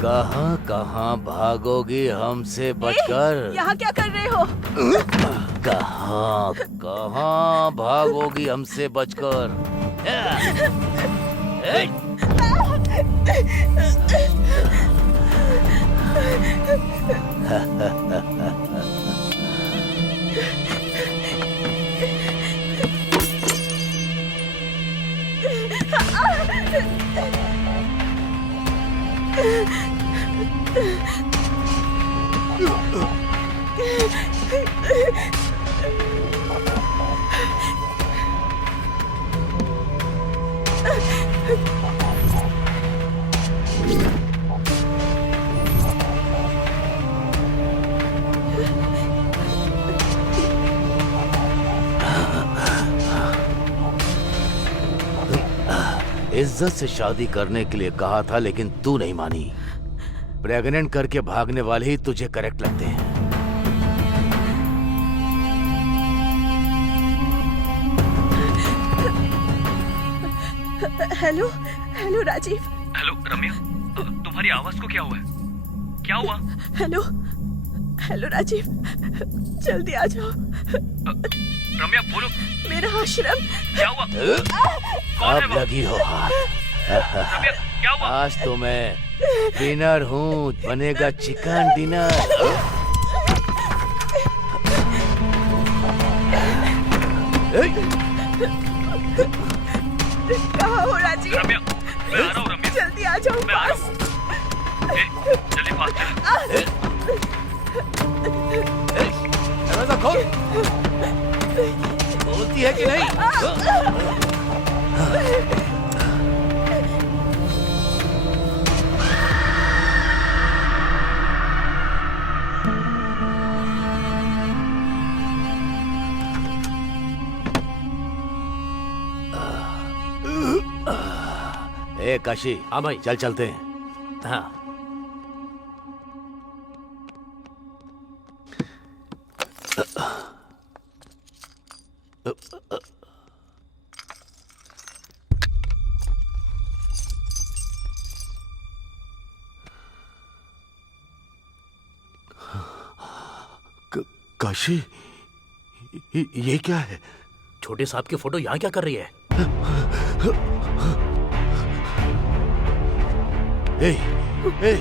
कहाँ कहाँ भागोगी हमसे बचकर? यहाँ क्या कर रहे हो? कहाँ कहाँ भागोगी हमसे बचकर? इज्जत से शादी करने के लिए कहा था, लेकिन तू नहीं मानी। प्रेग्नेंट करके भागने वाले ही तुझे करेक्ट लगते हैं। Hello hello Rajeev. Hello Ramya, तुम्हारी आवाज को क्या हुआ है? क्या हुआ? हेलो हेलो राजीव, जल्दी आ जाओ। रम्या बोलो, मेरा आश्रम। क्या हुआ? कौन है अब वो? लगी हो हाथ। रम्या क्या हुआ? आज तो मैं डिनर हूँ, बनेगा चिकन डिनर। कहाँ हो राजीव? रम्या मैं आ रहा हूँ। रम्या जल्दी आ जाओ मैं आ रहा पास। जल्दी पास चल। दरवाजा खोल। बोलती है कि नहीं? ए काशी। हाँ भाई। चल चलते हैं। हाँ। काशी, ये क्या है? छोटे साहब की फोटो यहाँ क्या कर रही है? ए, ए,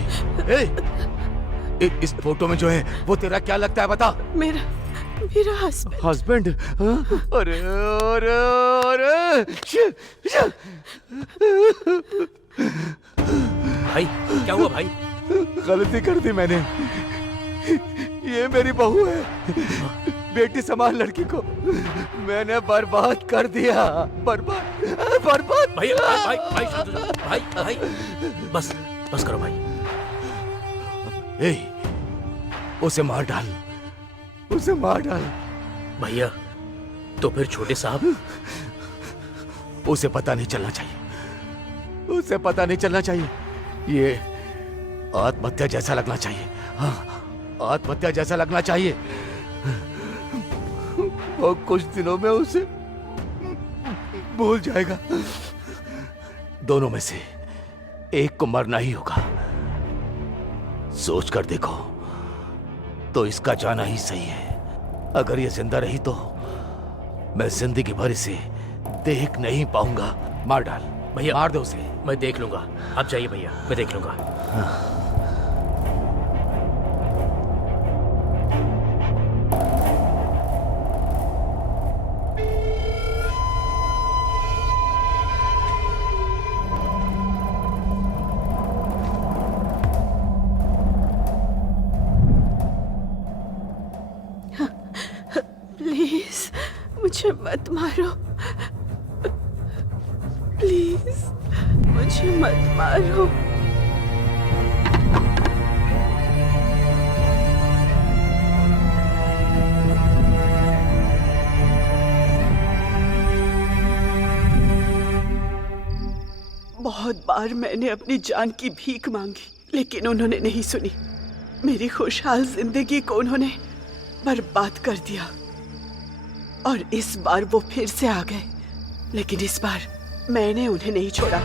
ए, इस फोटो में जो है वो तेरा क्या लगता है बता? मेरा हस्बैंड। हस्बैंड? अरे अरे अरे भाई क्या हुआ भाई? गलती कर दी मैंने। ये मेरी बहू है। बेटी समान लड़की को मैंने बर्बाद कर दिया। बर्बाद बर्बाद। भाई भाई भाई भाई भाई बस बस करो भाई। ए, उसे मार डाल, उसे मार डाल। भैया तो फिर छोटे साहब? उसे पता नहीं चलना चाहिए, उसे पता नहीं चलना चाहिए। ये आत्महत्या जैसा लगना चाहिए। हाँ, आत्महत्या जैसा लगना चाहिए। और कुछ दिनों में उसे भूल जाएगा। दोनों में से एक को मरना ही होगा। सोच कर देखो तो इसका जाना ही सही है। अगर ये जिंदा रही तो मैं जिंदगी भर इसे देख नहीं पाऊंगा। मार डाल भैया, मार दो उसे। मैं देख लूंगा, आप जाइए भैया, मैं देख लूंगा। प्लीज मुझे मत मारो, प्लीज मुझे मत मारो। बहुत बार मैंने अपनी जान की भीख मांगी, लेकिन उन्होंने नहीं सुनी। मेरी खुशहाल जिंदगी को उन्होंने बर्बाद कर दिया। और इस बार वो फिर से आ गए, लेकिन इस बार मैंने उन्हें नहीं छोड़ा।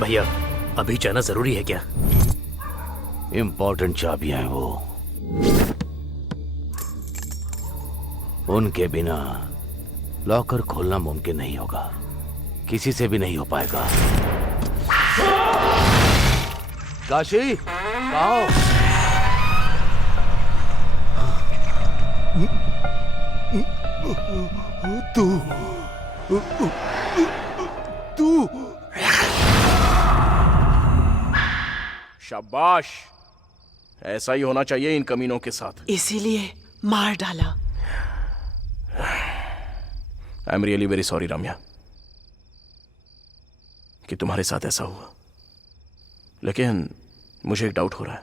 भैया अभी जाना जरूरी है क्या? इंपॉर्टेंट चाबियां हैं वो, उनके बिना लॉकर खोलना मुमकिन नहीं होगा, किसी से भी नहीं हो पाएगा। काशी, आओ। तू शाबाश, ऐसा ही होना चाहिए इन कमीनों के साथ। इसीलिए मार डाला। I am really very sorry Ramya कि तुम्हारे साथ ऐसा हुआ, लेकिन मुझे एक डाउट हो रहा है,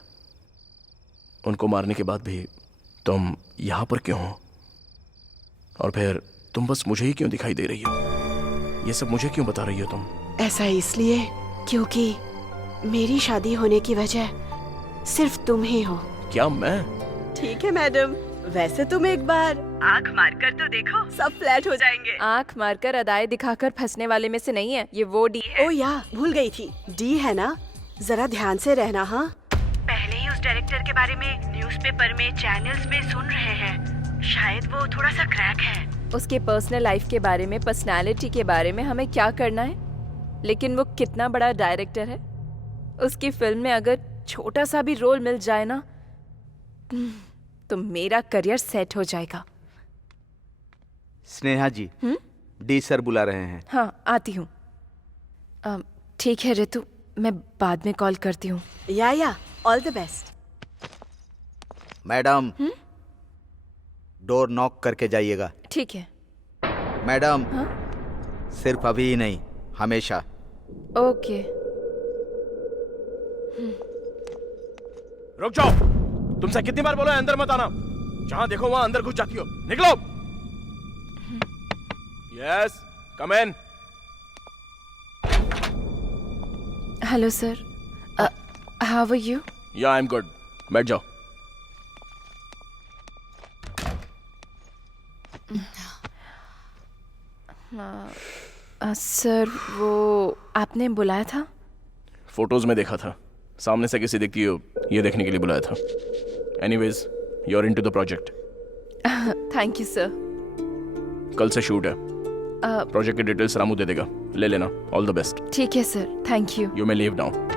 उनको मारने के बाद भी तुम यहां पर क्यों हो? और फिर तुम बस मुझे ही क्यों दिखाई दे रही हो? ये सब मुझे क्यों बता रही हो तुम? ऐसा इसलिए क्योंकि मेरी शादी होने की वजह सिर्फ तुम ही हो। क्या मैं? ठीक है मैडम, वैसे तुम एक बार आँख मार कर तो देखो, सब फ्लैट हो जाएंगे। आँख मारकर अदाएं दिखाकर फंसने वाले में से नहीं है, ये वो डी है। ओ या, भूल गई थी, डी है ना, जरा ध्यान से रहना। हाँ, पहले ही उस डायरेक्टर के बारे में न्यूज़पेपर में, चैनल्स में सुन रहे हैं, शायद वो थोड़ा सा क्रैक है। उसके पर्सनल लाइफ के बारे में, पर्सनालिटी के बारे में हमें क्या करना है, लेकिन वो कितना बड़ा डायरेक्टर है। उसकी फिल्म में अगर छोटा सा भी रोल मिल जाए ना, तो मेरा करियर सेट हो जाएगा। स्नेहा जी, डी सर बुला रहे हैं। हाँ, आती हूँ। ठीक है रितु, मैं बाद में कॉल करती हूँ। या all the best. Madam, door knock करके जाइएगा। ठीक है। मैडम, हाँ? सिर्फ अभी ही नहीं, हमेशा। ओके। रुक जाओ, तुमसे कितनी बार बोला है अंदर मत आना? जहां देखो वहां अंदर घुस जाती हो, निकलो। Yes, come in. Hello sir, how are you? Yeah I am good, बैठ जाओ। सर, वो आपने बुलाया था? फोटोज में देखा था, सामने से कैसी दिखती हो ये देखने के लिए बुलाया था। Anyways, you are into the project. Thank you sir. कल से शूट है, प्रोजेक्ट की डिटेल्स रामू दे देगा, ले लेना। All the best. ठीक है sir, thank you. You may leave now.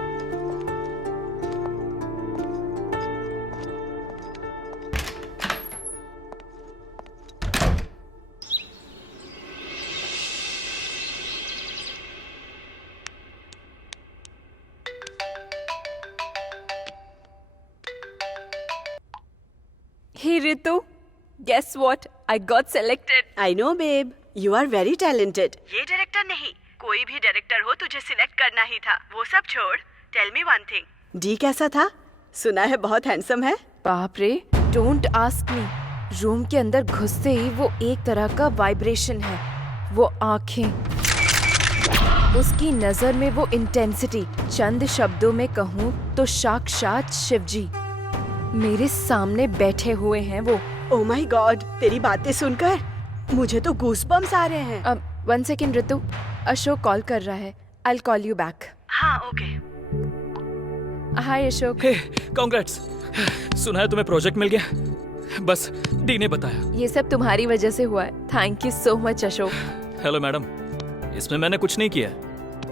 Hey Ritu, guess what? I got selected. I know babe, you are very talented. ये डायरेक्टर नहीं, कोई भी डायरेक्टर हो, तुझे सिलेक्ट करना ही था। वो सब छोड़, tell me one thing, D कैसा था? सुना है बहुत हैंडसम है। बाप रे, डोंट आस्क मी। रूम के अंदर घुसते ही वो एक तरह का वाइब्रेशन है। वो आंखें, उसकी नजर में वो इंटेंसिटी, चंद शब्दों में कहूँ तो साक्षात शिवजी मेरे सामने बैठे हुए हैं वो। ओ माय गॉड, तेरी बातें सुनकर मुझे तो गूज़बम्स आ रहे हैं। अब 1 सेकेंड रितु, अशोक कॉल कर रहा है। I'll call you back. हाँ, ओके। हाय अशोक। हे, कांग्रेट्स। सुना है तुम्हें प्रोजेक्ट मिल गया? बस डी ने बताया। ये सब तुम्हारी वजह से हुआ है। Thank you so much Ashok. Hello madam, इसमें मैंने कुछ नहीं किया,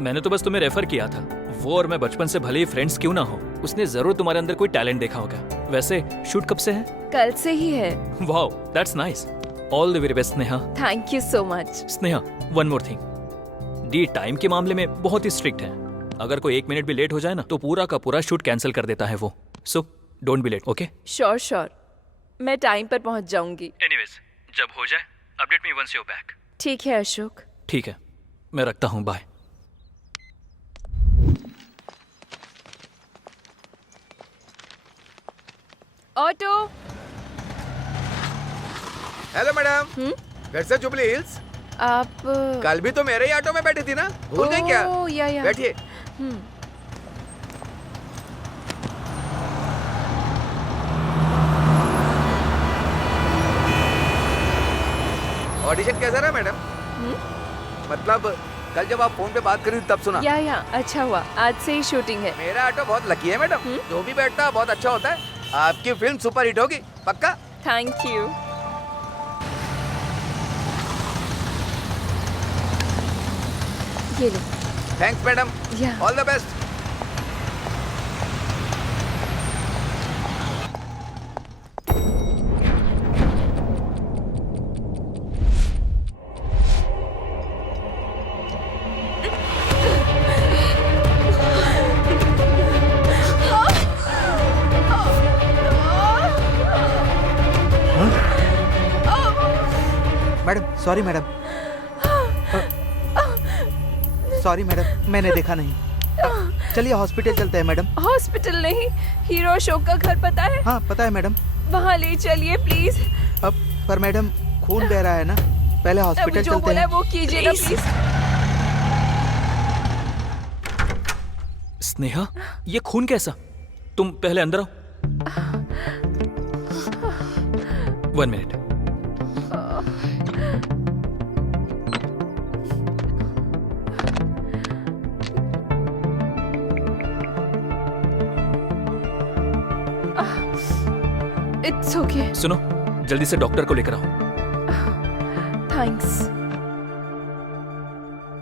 मैंने तो बस तुम्हें रेफर किया था। वो और मैं बचपन से भले ही फ्रेंड्स क्यों ना हो, उसने जरूर तुम्हारे अंदर कोई टैलेंट देखा होगा। वैसे शूट कब से है? कल से ही है। Wow, that's nice. All the very best Sneha. Thank you so much. Sneha, one more thing, D time के मामले में बहुत ही स्ट्रिक्ट है। अगर कोई 1 मिनट भी लेट हो जाए ना तो पूरा का पूरा शूट कैंसिल कर देता है वो। So don't be late, okay? Sure sure, मैं टाइम पर पहुंच जाऊंगी। एनीवेज, जब हो जाए update me once you back. ठीक है अशोक। ठीक है, मैं रखता हूँ, बाय। ऑटो। हेलो मैडम, घर से जुबली हिल्स? आप कल भी तो मेरे ही ऑटो में बैठी थी ना, भूल गई क्या? ओह, या। बैठिए। ऑडिशन कैसा रहा मैडम? मतलब कल जब आप फोन पे बात करी तब सुना। या अच्छा हुआ, आज से ही शूटिंग है। मेरा ऑटो बहुत लकी है मैडम, जो भी बैठता है बहुत अच्छा होता है। आपकी फिल्म सुपर हिट होगी पक्का। Thank you. ये लो। थैंक्स मैडम, या all the best. Madam sorry madam, sorry madam, मैंने देखा नहीं। चलिए हॉस्पिटल चलते हैं मैडम। हॉस्पिटल नहीं, हीरो अशोक का घर पता है? हाँ पता है मैडम। वहाँ ले चलिए प्लीज। अब पर मैडम खून बह रहा है ना, पहले हॉस्पिटल जो चलते बोला हैं। वो कीजिए ना प्लीज। स्नेहा, ये खून कैसा? तुम पहले अंदर आओ। 1 मिनट। It's okay. सुनो, जल्दी से डॉक्टर को लेकर आओ। थैंक्स।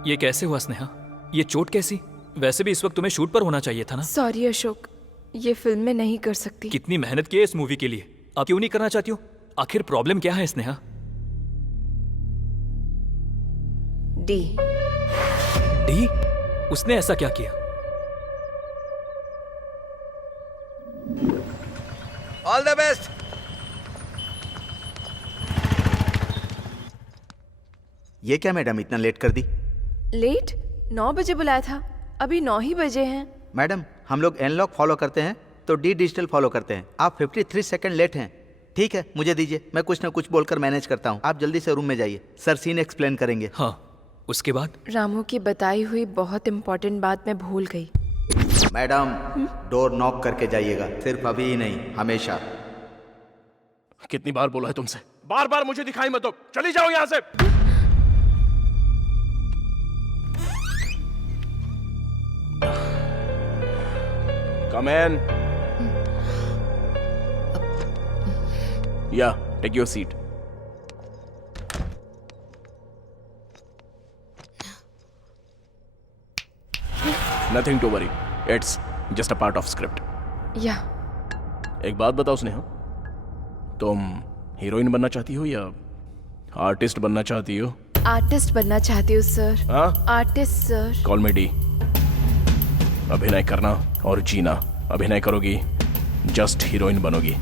ये कैसे हुआ स्नेहा? ये चोट कैसी? वैसे भी इस वक्त तुम्हें शूट पर होना चाहिए था ना। सॉरी अशोक, ये फिल्म में नहीं कर सकती। कितनी मेहनत की है इस मूवी के लिए, आप क्यों नहीं करना चाहती हो? आखिर प्रॉब्लम क्या है स्नेहा? डी। डी? उसने ऐसा क्या किया? All the best. ये क्या मैडम इतना लेट कर दी? लेट? 9 बजे बुलाया था, अभी 9 ही बजे हैं। मैडम हम लोग एनलॉग फॉलो करते हैं तो डी डिजिटल फॉलो करते हैं। आप 53 सेकंड लेट हैं। ठीक है मुझे दीजिए, मैं कुछ ना कुछ बोलकर मैनेज करता हूँ। आप जल्दी से रूम में जाइए, सर सीन एक्सप्लेन करेंगे। हाँ, उसके बाद? रामू की बताई हुई बहुत इंपॉर्टेंट बात मैं भूल गई। मैडम डोर नॉक करके जाइएगा, सिर्फ अभी ही नहीं हमेशा। कितनी बार बोला है तुमसे, बार बार मुझे दिखाई मत दो, चली जाओ यहां से। Come in. Yeah take your seat. Nothing to worry, it's just a part of script. Yeah एक बात बताओ स्नेहा, तुम हीरोइन बनना चाहती हो या आर्टिस्ट बनना चाहती हो? आर्टिस्ट बनना चाहती हूँ सर। हाँ? Artist sir. कॉल मी डी। अभिनय करना और जीना। अभिनय करोगी जस्ट हीरोइन बनोगी,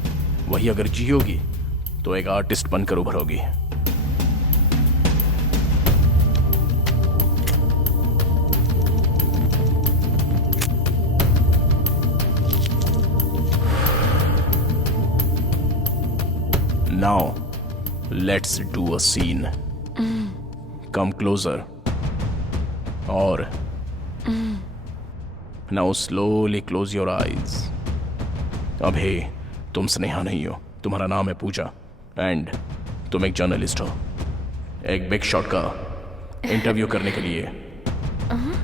वही अगर जियोगी तो एक आर्टिस्ट बनकर उभरोगी। Now, let's do a scene. Come closer. और now slowly close your eyes. अभी तुम स्नेहा नहीं हो, तुम्हारा नाम है पूजा एंड तुम एक जर्नलिस्ट हो। एक बिग शॉट का इंटरव्यू करने के लिए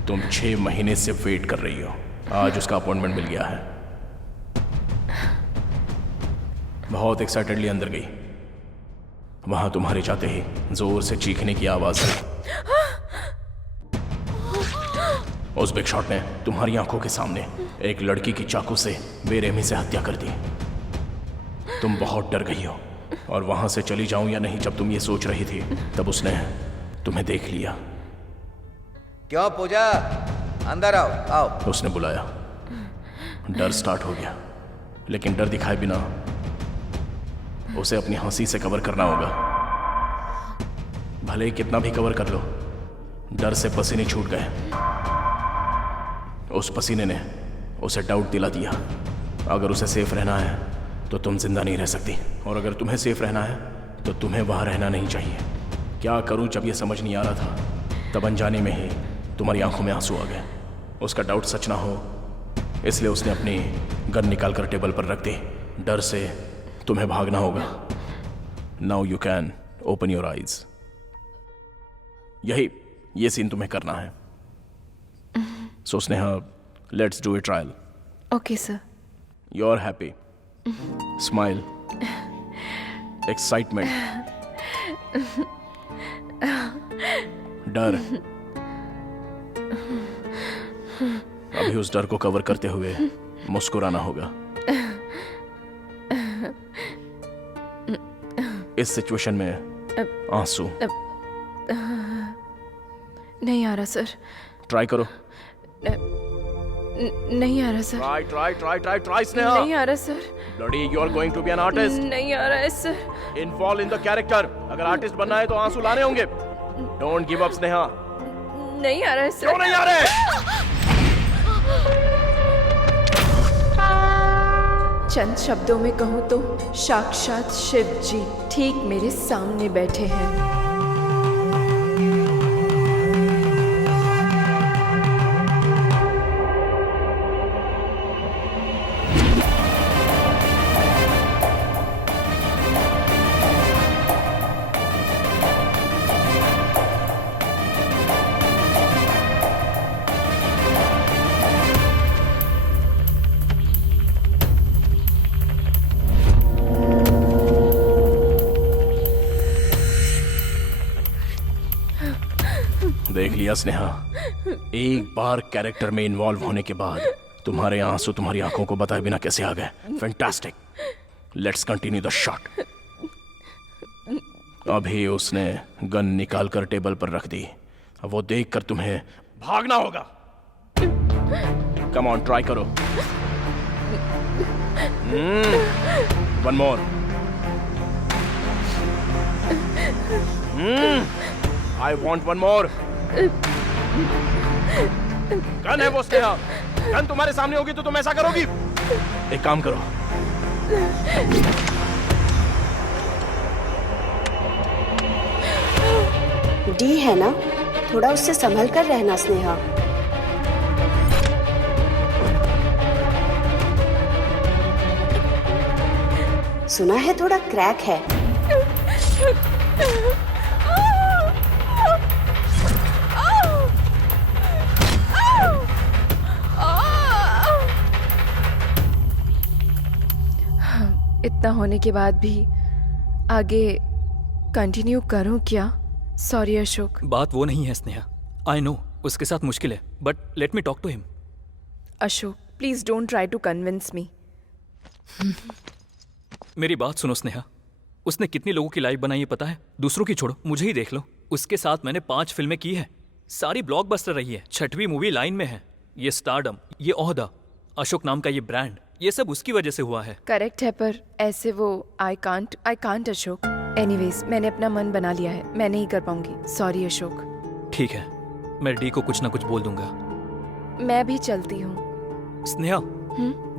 तुम 6 महीने से वेट कर रही हो। आज उसका अपॉइंटमेंट मिल गया है। बहुत एक्साइटेडली अंदर गई, वहां तुम्हारे जाते ही जोर से चीखने की आवाज आई। उस बिग शॉट ने तुम्हारी आंखों के सामने एक लड़की की चाकू से बेरहमी से हत्या कर दी। तुम बहुत डर गई हो और वहां से चली जाऊं या नहीं जब तुम ये सोच रही थी, तब उसने तुम्हें देख लिया। क्यों पूजा, अंदर आओ आओ। उसने बुलाया। डर स्टार्ट हो गया, लेकिन डर दिखाए बिना उसे अपनी हंसी से कवर करना होगा। भले ही कितना भी कवर कर लो, डर से पसीने छूट गए। उस पसीने ने उसे डाउट दिला दिया, अगर उसे सेफ रहना है तो तुम जिंदा नहीं रह सकती, और अगर तुम्हें सेफ रहना है तो तुम्हें वहां रहना नहीं चाहिए। क्या करूं जब यह समझ नहीं आ रहा था, तब अनजाने में ही तुम्हारी आंखों में आंसू आ गए। उसका डाउट सच ना हो इसलिए उसने अपनी गन निकालकर टेबल पर रख दी। डर से तुम्हें भागना होगा। Now you can open your eyes. ये सीन तुम्हें करना है। So Sneha, let's do a trial. Okay sir. You are happy, smile, excitement, डर। अभी उस डर को कवर करते हुए मुस्कुराना होगा। इस सिचुएशन में आंसू नहीं आ रहा सर। ट्राई करो। नहीं आ रहा sir. Try try try try try Sneha. नहीं आ रहा sir. Bloody, you are going to be an artist. नहीं आ रहा है sir. Involve in the character. अगर आर्टिस्ट बनना है तो आंसू लाने होंगे। Don't give up Sneha. नहीं आ रहा है सर। क्यों नहीं आ रहे? चंद शब्दों में कहूँ तो साक्षात शिव जी ठीक मेरे सामने बैठे हैं। देख लिया स्नेहा, एक बार कैरेक्टर में इन्वॉल्व होने के बाद तुम्हारे आंसू तुम्हारी आंखों को बताए बिना कैसे आ गए। Fantastic. Let's continue the shot. अभी उसने गन निकाल कर टेबल पर रख दी। अब वो देख कर तुम्हें भागना होगा। कम ऑन, ट्राई करो। One more. I want one more. Gun है वो स्नेहा। गन तुम्हारे सामने होगी तो तुम ऐसा करोगी? एक काम करो, डी है ना, थोड़ा उससे संभल कर रहना स्नेहा। सुना है थोड़ा क्रैक है। इतना होने के बाद भी आगे कंटिन्यू करूं क्या? सॉरी अशोक। बात वो नहीं है स्नेहा। आई नो उसके साथ मुश्किल है, but let me talk to him. Ashok, please don't try to convince me. मेरी बात सुनो स्नेहा, उसने कितनी लोगों की लाइफ बनाई है पता है? दूसरों की छोड़ो, मुझे ही देख लो। उसके साथ मैंने 5 फिल्में की है, सारी ब्लॉकबस्टर रही है। 6वीं मूवी लाइन में है। ये स्टारडम, ये ओहदा, अशोक नाम का ये ब्रांड, ये सब उसकी वजह से हुआ है। करेक्ट है, पर ऐसे वो आई कांट अशोक। एनीवेज, मैंने अपना मन बना लिया है, मैं नहीं कर पाऊंगी। सॉरी अशोक। ठीक है, मैं डी को कुछ ना कुछ बोल दूंगा। मैं भी चलती हूँ। स्नेहा,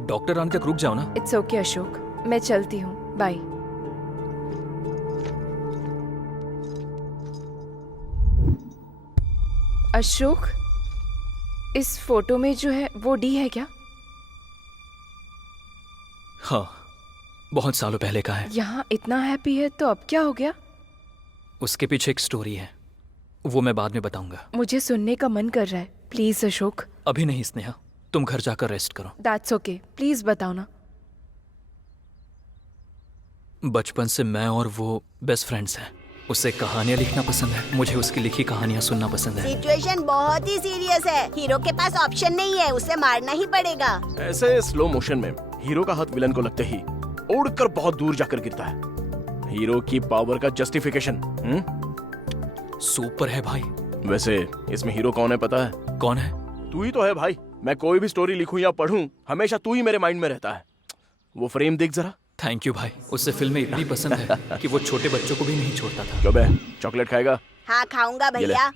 डॉक्टर आने तक रुक जाओ ना। इट्स ओके अशोक, मैं चलती हूँ। बाय। अशोक, इस फोटो में जो है वो डी है क्या? हाँ, बहुत सालों पहले का है। यहाँ इतना हैप्पी है तो अब क्या हो गया? उसके पीछे एक स्टोरी है, वो मैं बाद में बताऊंगा। मुझे सुनने का मन कर रहा है। प्लीज अशोक। अभी नहीं स्नेहा, तुम घर जाकर रेस्ट करो। दैट्स ओके, प्लीज बताओ ना। बचपन से मैं और वो बेस्ट फ्रेंड्स हैं। उसे कहानियां लिखना पसंद है, मुझे उसकी लिखी कहानियां सुनना पसंद है। सिचुएशन बहुत ही सीरियस है, हीरो के पास ऑप्शन नहीं है, उसे मारना ही पड़ेगा। ऐसे स्लो मोशन में हीरो का हाथ विलन को लगते ही उड़कर बहुत दूर जाकर गिरता है। हीरो की पावर का जस्टिफिकेशन। सुपर है भाई। वैसे इसमें हीरो कौन है पता है? कौन है? तू ही तो है भाई। मैं कोई भी स्टोरी लिखूं या पढूं, हमेशा तू ही मेरे माइंड में रहता है। वो फ्रेम देख जरा। थैंक यू भाई। उससे फिल्में इतनी पसंद है कि वो छोटे बच्चों को भी नहीं छोड़ता था। क्यों बे, चॉकलेट खाएगा? हाँ खाऊंगा भैया।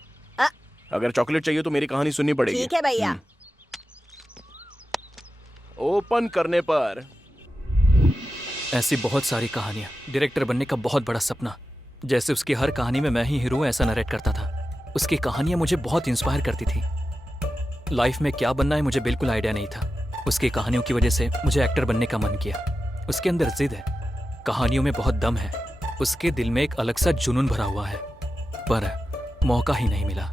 अगर चॉकलेट चाहिए तो मेरी कहानी सुननी पड़ेगी। ठीक है भैया। ओपन करने पर ऐसी बहुत सारी कहानियां। डायरेक्टर बनने का बहुत बड़ा सपना। जैसे उसकी हर कहानी में मैं ही हीरो ऐसा नरेट करता था। उसकी कहानियां मुझे बहुत इंस्पायर करती थी। लाइफ में क्या बनना है मुझे बिल्कुल आइडिया नहीं था। उसकी कहानियों की वजह से मुझे एक्टर बनने का मन किया। उसके अंदर जिद है, कहानियों में बहुत दम है। उसके दिल में एक अलग सा जुनून भरा हुआ है, पर मौका ही नहीं मिला।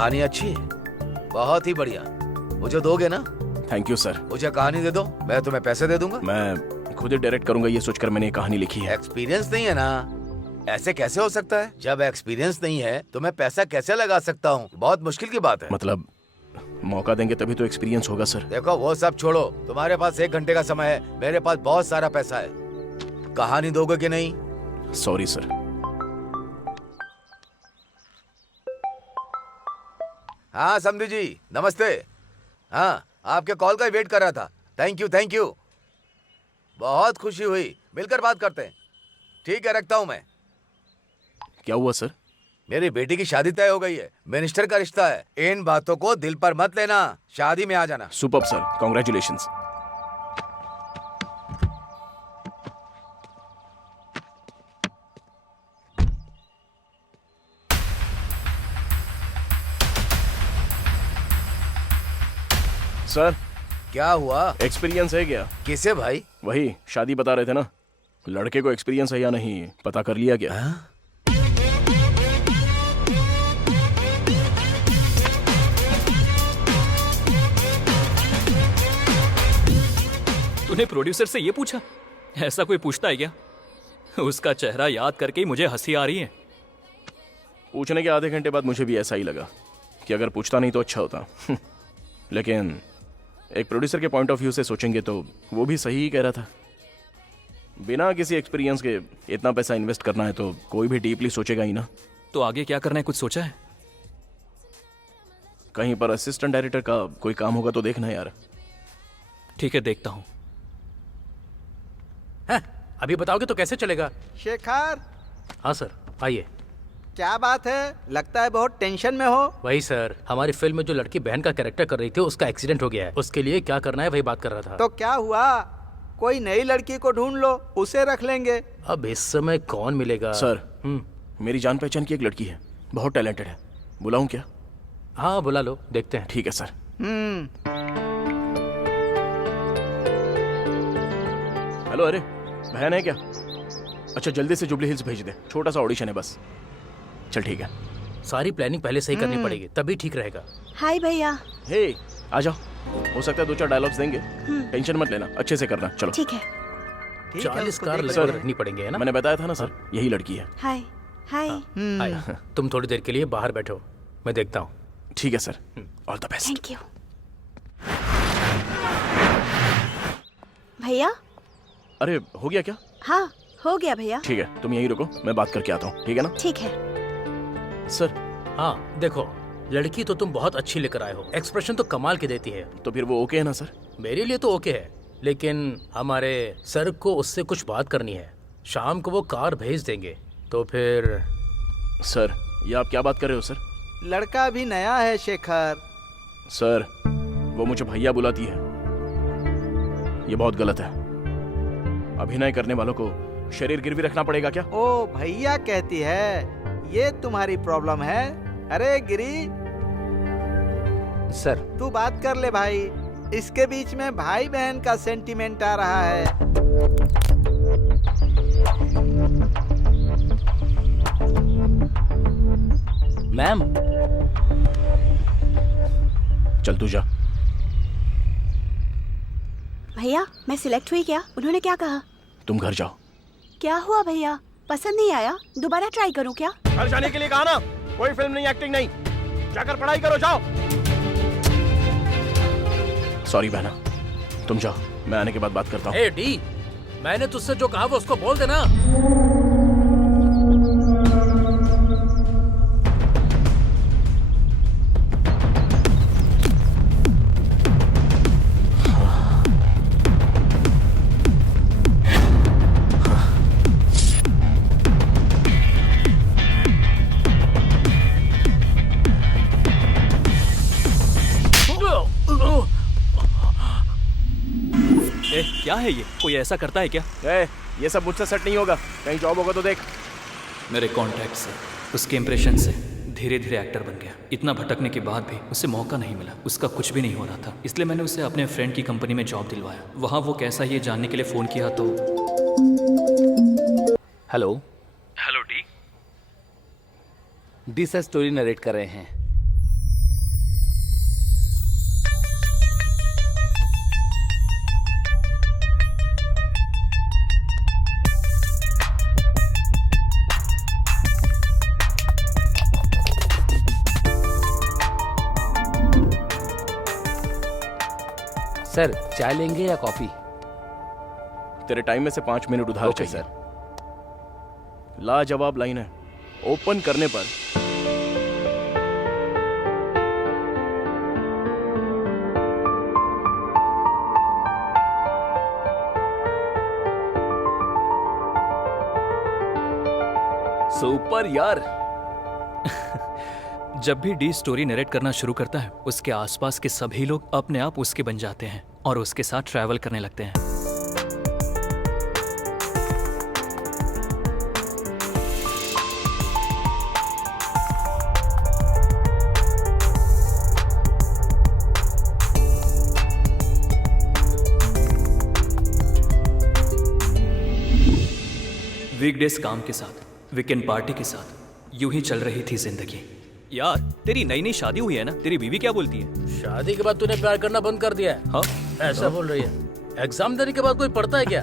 कहानी अच्छी है, बहुत ही बढ़िया। मुझे दोगे ना? Thank you sir. मुझे कहानी दे दो, मैं तुम्हें पैसे दे दूंगा। मैं खुद ही डायरेक्ट करूंगा ये सोचकर मैंने ये कहानी लिखी है। एक्सपीरियंस नहीं है ना, ऐसे कैसे हो सकता है? जब एक्सपीरियंस नहीं है तो मैं पैसा कैसे लगा सकता हूँ? बहुत मुश्किल की बात है। मतलब मौका देंगे तभी तो एक्सपीरियंस होगा सर। देखो वो सब छोड़ो, तुम्हारे पास 1 घंटे का समय है, मेरे पास बहुत सारा पैसा है। कहानी दोगे कि नहीं? Sorry sir. हाँ समधी जी, नमस्ते। हाँ, आपके कॉल का ही वेट कर रहा था। Thank you. बहुत खुशी हुई, मिलकर बात करते हैं। ठीक है, रखता हूँ मैं। क्या हुआ सर? मेरी बेटी की शादी तय हो गई है, मिनिस्टर का रिश्ता है। इन बातों को दिल पर मत लेना, शादी में आ जाना। Superb sir, congratulations. सर क्या हुआ? एक्सपीरियंस है क्या? किसे भाई? वही शादी बता रहे थे ना, लड़के को एक्सपीरियंस है या नहीं पता कर लिया क्या? तूने प्रोड्यूसर से ये पूछा? ऐसा कोई पूछता है क्या? उसका चेहरा याद करके ही मुझे हंसी आ रही है। पूछने के आधे घंटे बाद मुझे भी ऐसा ही लगा कि अगर पूछता नहीं तो अच्छा होता। लेकिन एक प्रोड्यूसर के पॉइंट ऑफ व्यू से सोचेंगे तो वो भी सही ही कह रहा था। बिना किसी एक्सपीरियंस के इतना पैसा इन्वेस्ट करना है तो कोई भी डीपली सोचेगा ही ना। तो आगे क्या करना है, कुछ सोचा है? कहीं पर असिस्टेंट डायरेक्टर का कोई काम होगा तो देखना यार। ठीक है, देखता हूँ। अभी बताओगे तो कैसे चलेगा? शेखर। हाँ सर, आइए। क्या बात है, लगता है बहुत टेंशन में हो। वही सर, हमारी फिल्म में जो लड़की बहन का कैरेक्टर कर रही थी उसका एक्सीडेंट हो गया है। उसके लिए क्या करना है वही बात कर रहा था। तो क्या हुआ, कोई नई लड़की को ढूंढ लो, उसे रख लेंगे। अब इस समय कौन मिलेगा? सर मेरी जान पहचान की एक लड़की है, बहुत टैलेंटेड है। बुलाऊं क्या? हाँ बुला लो, देखते हैं। ठीक है सर। हेलो, अरे बहन है क्या? अच्छा जल्दी से जुबली हिल्स भेज दे, छोटा सा ऑडिशन है बस। चल ठीक है। सारी प्लानिंग पहले से ही करनी पड़ेगी, तभी ठीक रहेगा। हाय भैया। हे आ जाओ, हो सकता है 2-4 डायलॉग्स देंगे, टेंशन मत लेना, अच्छे से करना। चलो ठीक है। 40 कार सर, लगभग रखनी पड़ेंगे, है ना? मैंने बताया था ना सर, यही लड़की है। हाय हाय। हाय, तुम थोड़ी देर के लिए बाहर बैठो, मैं देखता हूँ। ठीक है sir, all the best. Thank you. भैया। अरे हो गया क्या? हाँ हो गया भैया। ठीक है, तुम यहीं रुको, मैं बात करके आता हूँ, ठीक है ना? ठीक है। सर हाँ देखो, लड़की तो तुम बहुत अच्छी लेकर आए हो, एक्सप्रेशन तो कमाल की देती है। तो फिर वो ओके है ना सर? मेरे लिए तो ओके है, लेकिन हमारे सर को उससे कुछ बात करनी है। शाम को वो कार भेज देंगे, तो फिर। सर ये आप क्या बात कर रहे हो सर? लड़का भी नया है शेखर। सर वो मुझे भैया बुलाती है, ये बहुत गलत है। अभिनय करने वालों को शरीर गिरवी रखना पड़ेगा क्या? ओ भैया कहती है, ये तुम्हारी प्रॉब्लम है। अरे गिरी सर। तू बात कर ले भाई, इसके बीच में भाई बहन का सेंटीमेंट आ रहा है। मैम। चल तू जा। भैया मैं सिलेक्ट हुई क्या? उन्होंने क्या कहा? तुम घर जाओ। क्या हुआ भैया, पसंद नहीं आया? दोबारा ट्राई करूं क्या? घर जाने के लिए कहा ना, कोई फिल्म नहीं, एक्टिंग नहीं, जाकर पढ़ाई करो, जाओ। सॉरी बहना, तुम जाओ, मैं आने के बाद बात करता हूँ। ए डी, मैंने तुझसे जो कहा वो उसको बोल देना। क्या है ये? कोई ऐसा करता है क्या? ये सब मुझसे सेट नहीं होगा, कहीं जॉब होगा तो देख। मेरे कॉन्टैक्ट से, उसके इंप्रेशन से धीरे धीरे एक्टर बन गया। इतना भटकने के बाद भी उसे मौका नहीं मिला, उसका कुछ भी नहीं हो रहा था। इसलिए मैंने उसे अपने फ्रेंड की कंपनी में जॉब दिलवाया। वहाँ वो कैसा है ये जानने के लिए फ़ोन किया तो। Hello. Hello D. D sir story narrate कर रहे हैं। सर चाय लेंगे या कॉफी? तेरे टाइम में से 5 मिनट उधार ओके, चाहिए। लाजवाब लाइन है, ओपन करने पर सुपर यार। जब भी डी स्टोरी नरेट करना शुरू करता है उसके आसपास के सभी लोग अपने आप उसके बन जाते हैं और उसके साथ ट्रैवल करने लगते हैं। वीकडेज काम के साथ, वीकेंड पार्टी के साथ यूं ही चल रही थी जिंदगी। यार तेरी नई नई शादी हुई है ना, तेरी बीवी क्या बोलती है? शादी के बाद तूने प्यार करना बंद कर दिया है? हाँ ऐसा बोल रही है? एग्जाम देने के बाद कोई पढ़ता है क्या?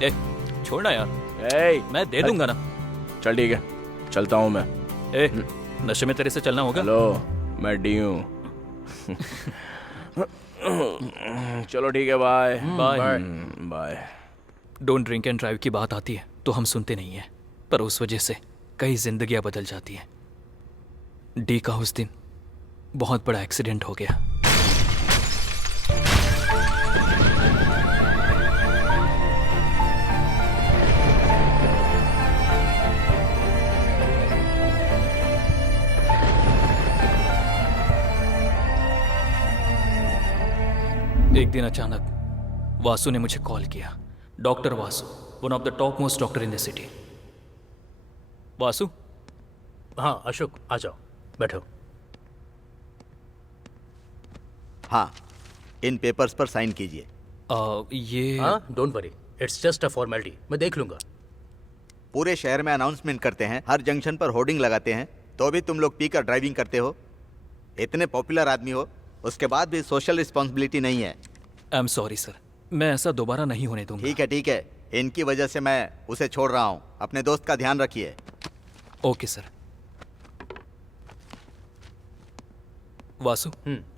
ए, छोड़ना यार, ए, मैं दे दूंगा ना। चल ठीक है, चलता हूं मैं। ए, नशे में तेरे से चलना होगा? हेलो, मैं डी हूं। चलो ठीक है, bye bye. Bye. Don't drink and drive की बात आती है तो हम सुनते नहीं हैं, पर उस वजह से कई जिंदगियां बदल जाती हैं। डी का उस दिन बहुत बड़ा एक्सीडेंट हो गया। एक दिन अचानक वासु ने मुझे कॉल किया। Doctor Vasu, one of the top most doctor in the city. Vasu? हाँ अशोक, आ जाओ, बैठो। हाँ, इन पेपर्स पर साइन कीजिए। ये हाँ don't worry, it's just a formality, मैं देख लूंगा। पूरे शहर में अनाउंसमेंट करते हैं, हर जंक्शन पर होर्डिंग लगाते हैं, तो भी तुम लोग पीकर ड्राइविंग करते हो। इतने पॉपुलर आदमी हो, उसके बाद भी सोशल रिस्पॉन्सिबिलिटी नहीं है। आई एम सॉरी सर, मैं ऐसा दोबारा नहीं होने दूंगा। ठीक है, इनकी वजह से मैं उसे छोड़ रहा हूँ। अपने दोस्त का ध्यान रखिए। Okay sir. वासु,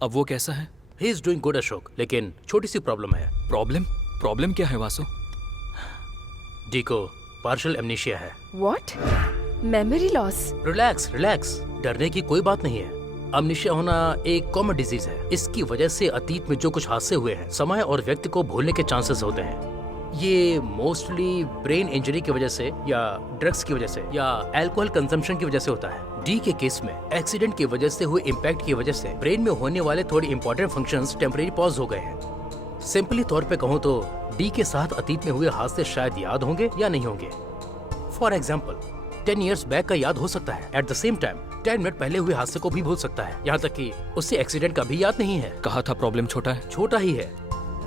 अब वो कैसा है? He is doing good Ashok, लेकिन छोटी सी प्रॉब्लम है। प्रॉब्लम क्या है वासु? डी को पार्शियल एमनीशिया है। व्हाट? Memory loss? रिलैक्स, डरने की कोई बात नहीं है। अमनीशिया होना एक कॉमन डिजीज है। इसकी वजह से अतीत में जो कुछ हादसे हुए हैं, समय और व्यक्ति को भूलने के चांसेस होते हैं। ये मोस्टली ब्रेन इंजरी की वजह से या ड्रग्स की वजह से या अल्कोहल कंजम्पशन की वजह से होता है। डी के केस में एक्सीडेंट की वजह से हुए इम्पैक्ट की वजह से ब्रेन में होने वाले थोड़े इंपॉर्टेंट फंक्शंस टेम्परेरी पॉज हो गए हैं। सिंपली तौर पे कहूँ तो डी के साथ अतीत में हुए हादसे शायद याद होंगे या नहीं होंगे। फॉर एग्जाम्पल 10 years बैक का याद हो सकता है, at the same time 10 minute पहले हुए हादसे को भी भूल सकता है, यहाँ तक कि उससे एक्सीडेंट का भी याद नहीं है। कहा था प्रॉब्लम छोटा है। छोटा ही है,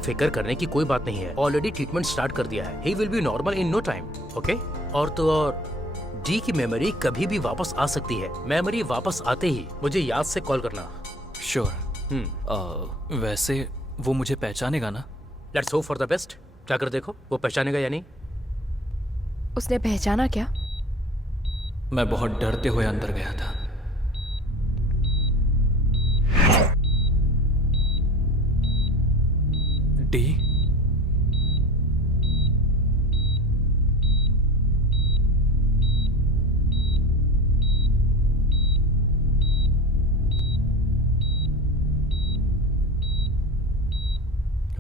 फिक्र करने की कोई बात नहीं है। ऑलरेडी ट्रीटमेंट स्टार्ट कर दिया है। He will be normal in no time. Okay, और तो और डी की मेमोरी कभी भी वापस आ सकती है। मेमोरी वापस आते ही मुझे याद से कॉल करना। श्योर। वैसे वो मुझे पहचानेगा ना? Let's hope for the best. क्या कर देखो वो पहचानेगा या नहीं। उसने पहचाना क्या? मैं बहुत डरते हुए अंदर गया था। डी?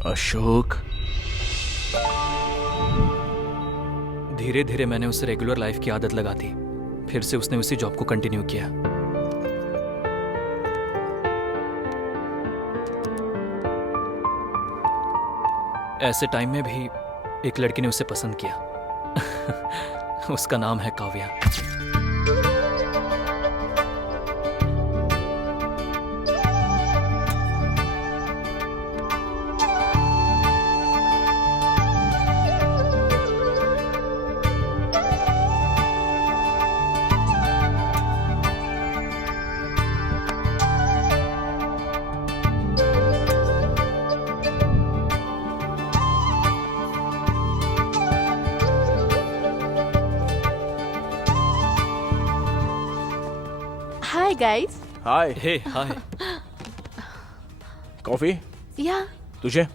अशोक। धीरे धीरे मैंने उसे रेगुलर लाइफ की आदत लगा दी। फिर से उसने उसी जॉब को कंटिन्यू किया। ऐसे टाइम में भी एक लड़की ने उसे पसंद किया। उसका नाम है काव्या। Hi guys. हाय। हे हाय। कॉफी या तुझे?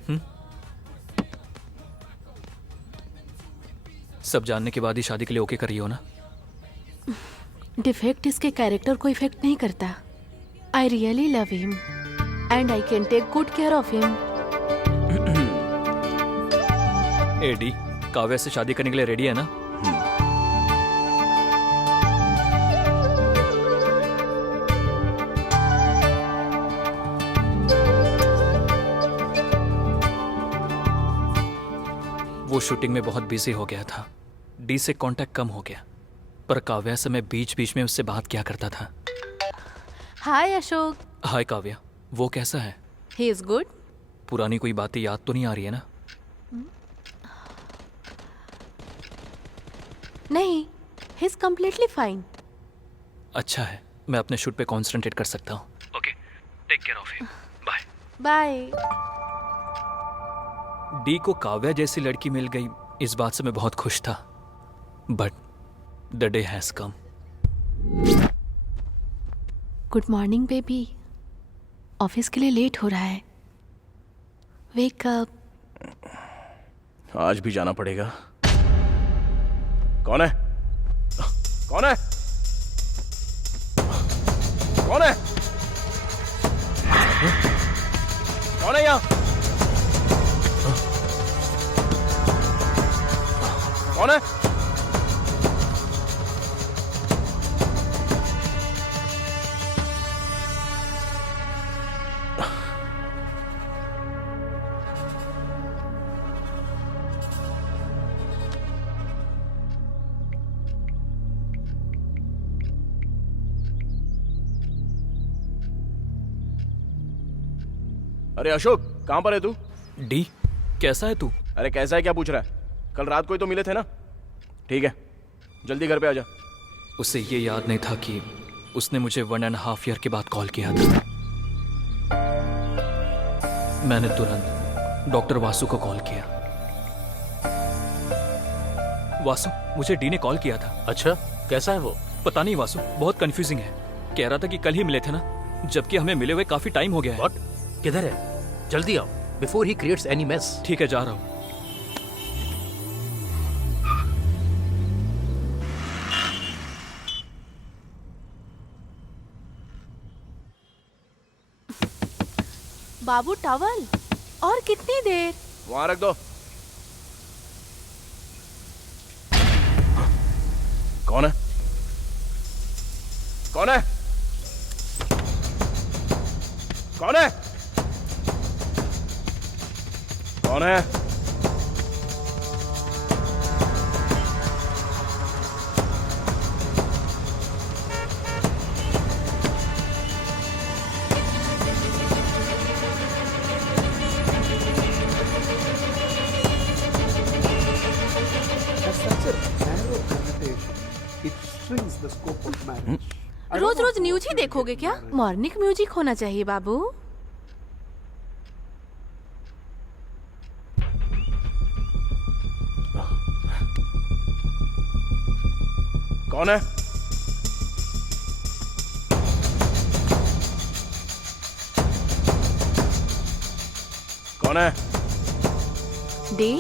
सब जानने के बाद ही शादी के लिए ओके करी हो ना? डिफेक्ट इसके कैरेक्टर को इफेक्ट नहीं करता। I really love him and I can take good care of him. Eddie, Kavya से शादी करने के लिए रेडी है ना? वो शूटिंग में बहुत बिजी हो गया था, डी से कांटेक्ट कम हो गया, पर काव्या से मैं बीच बीच में उससे बात किया करता था। हाय अशोक। हाय काव्या, वो कैसा है? He is good. पुरानी कोई बातें याद तो नहीं आ रही है ना? नहीं, ही इज कम्प्लीटली फाइन। अच्छा है, मैं अपने शूट पे कॉन्सेंट्रेट कर सकता हूँ। Okay, take care of him, bye. Bye. D को काव्या जैसी लड़की मिल गई, इस बात से मैं बहुत खुश था, but the day has come. Good morning baby. Office के लिए लेट हो रहा है। Wake up. आज भी जाना पड़ेगा। कौन है? कौन है? कौन है? कौन है यहाँ? कौन है? अरे अशोक, कहां पर है तू? डी, कैसा है तू? अरे कैसा है क्या पूछ रहा है? कल रात को ही तो मिले थे ना? ठीक है, जल्दी घर पे आ जा। उसे ये याद नहीं था कि उसने मुझे 1.5 ईयर के बाद कॉल किया था। मैंने तुरंत डॉक्टर वासु को कॉल किया। वासु, मुझे डी ने कॉल किया था। अच्छा, कैसा है वो? पता नहीं वासु, बहुत कंफ्यूजिंग है। कह रहा था कि कल ही मिले थे ना, जबकि हमें मिले हुए काफी टाइम हो गया है। व्हाट? किधर है? जल्दी आओ before he creates any mess. ठीक है, जा रहा हूँ। बाबू टॉवल, और कितनी देर? वहां रख दो। कौन है? कौन है? कौन है? कौन है? रोज रोज न्यूज ही देखोगे क्या? मॉर्निंग म्यूजिक होना चाहिए बाबू। कौन है? कौन है? डी,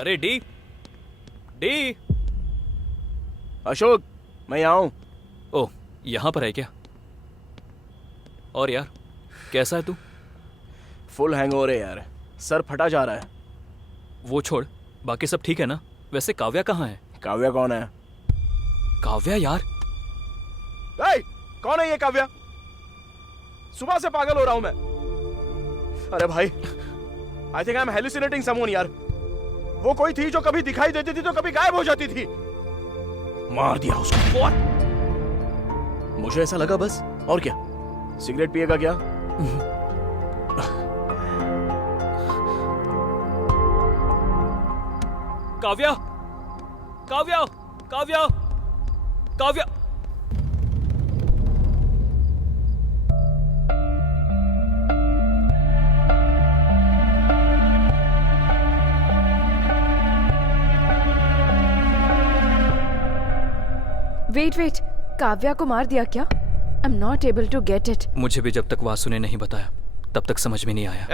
अरे डी डी। अशोक, मैं यहाँ हूँ। ओह, यहाँ पर है क्या? और यार, कैसा है तू? फुल हैंगओवर है यार, सर फटा जा रहा है। वो छोड़, बाकी सब ठीक है ना? वैसे काव्या कहाँ है? काव्या कौन है? काव्या यार। कौन है ये काव्या? सुबह से पागल हो रहा हूं मैं। अरे भाई, I think I am hallucinating someone यार। वो कोई थी जो कभी दिखाई देती थी तो कभी गायब हो जाती थी। मार दिया उसको। मुझे ऐसा लगा बस, और क्या? सिगरेट पिएगा क्या? काव्या, काव्या, काव्या, काव्या। वेट, काव्या को मार दिया क्या? I am not able to get it. मुझे भी जब तक वासु ने नहीं बताया तब तक समझ में नहीं आया।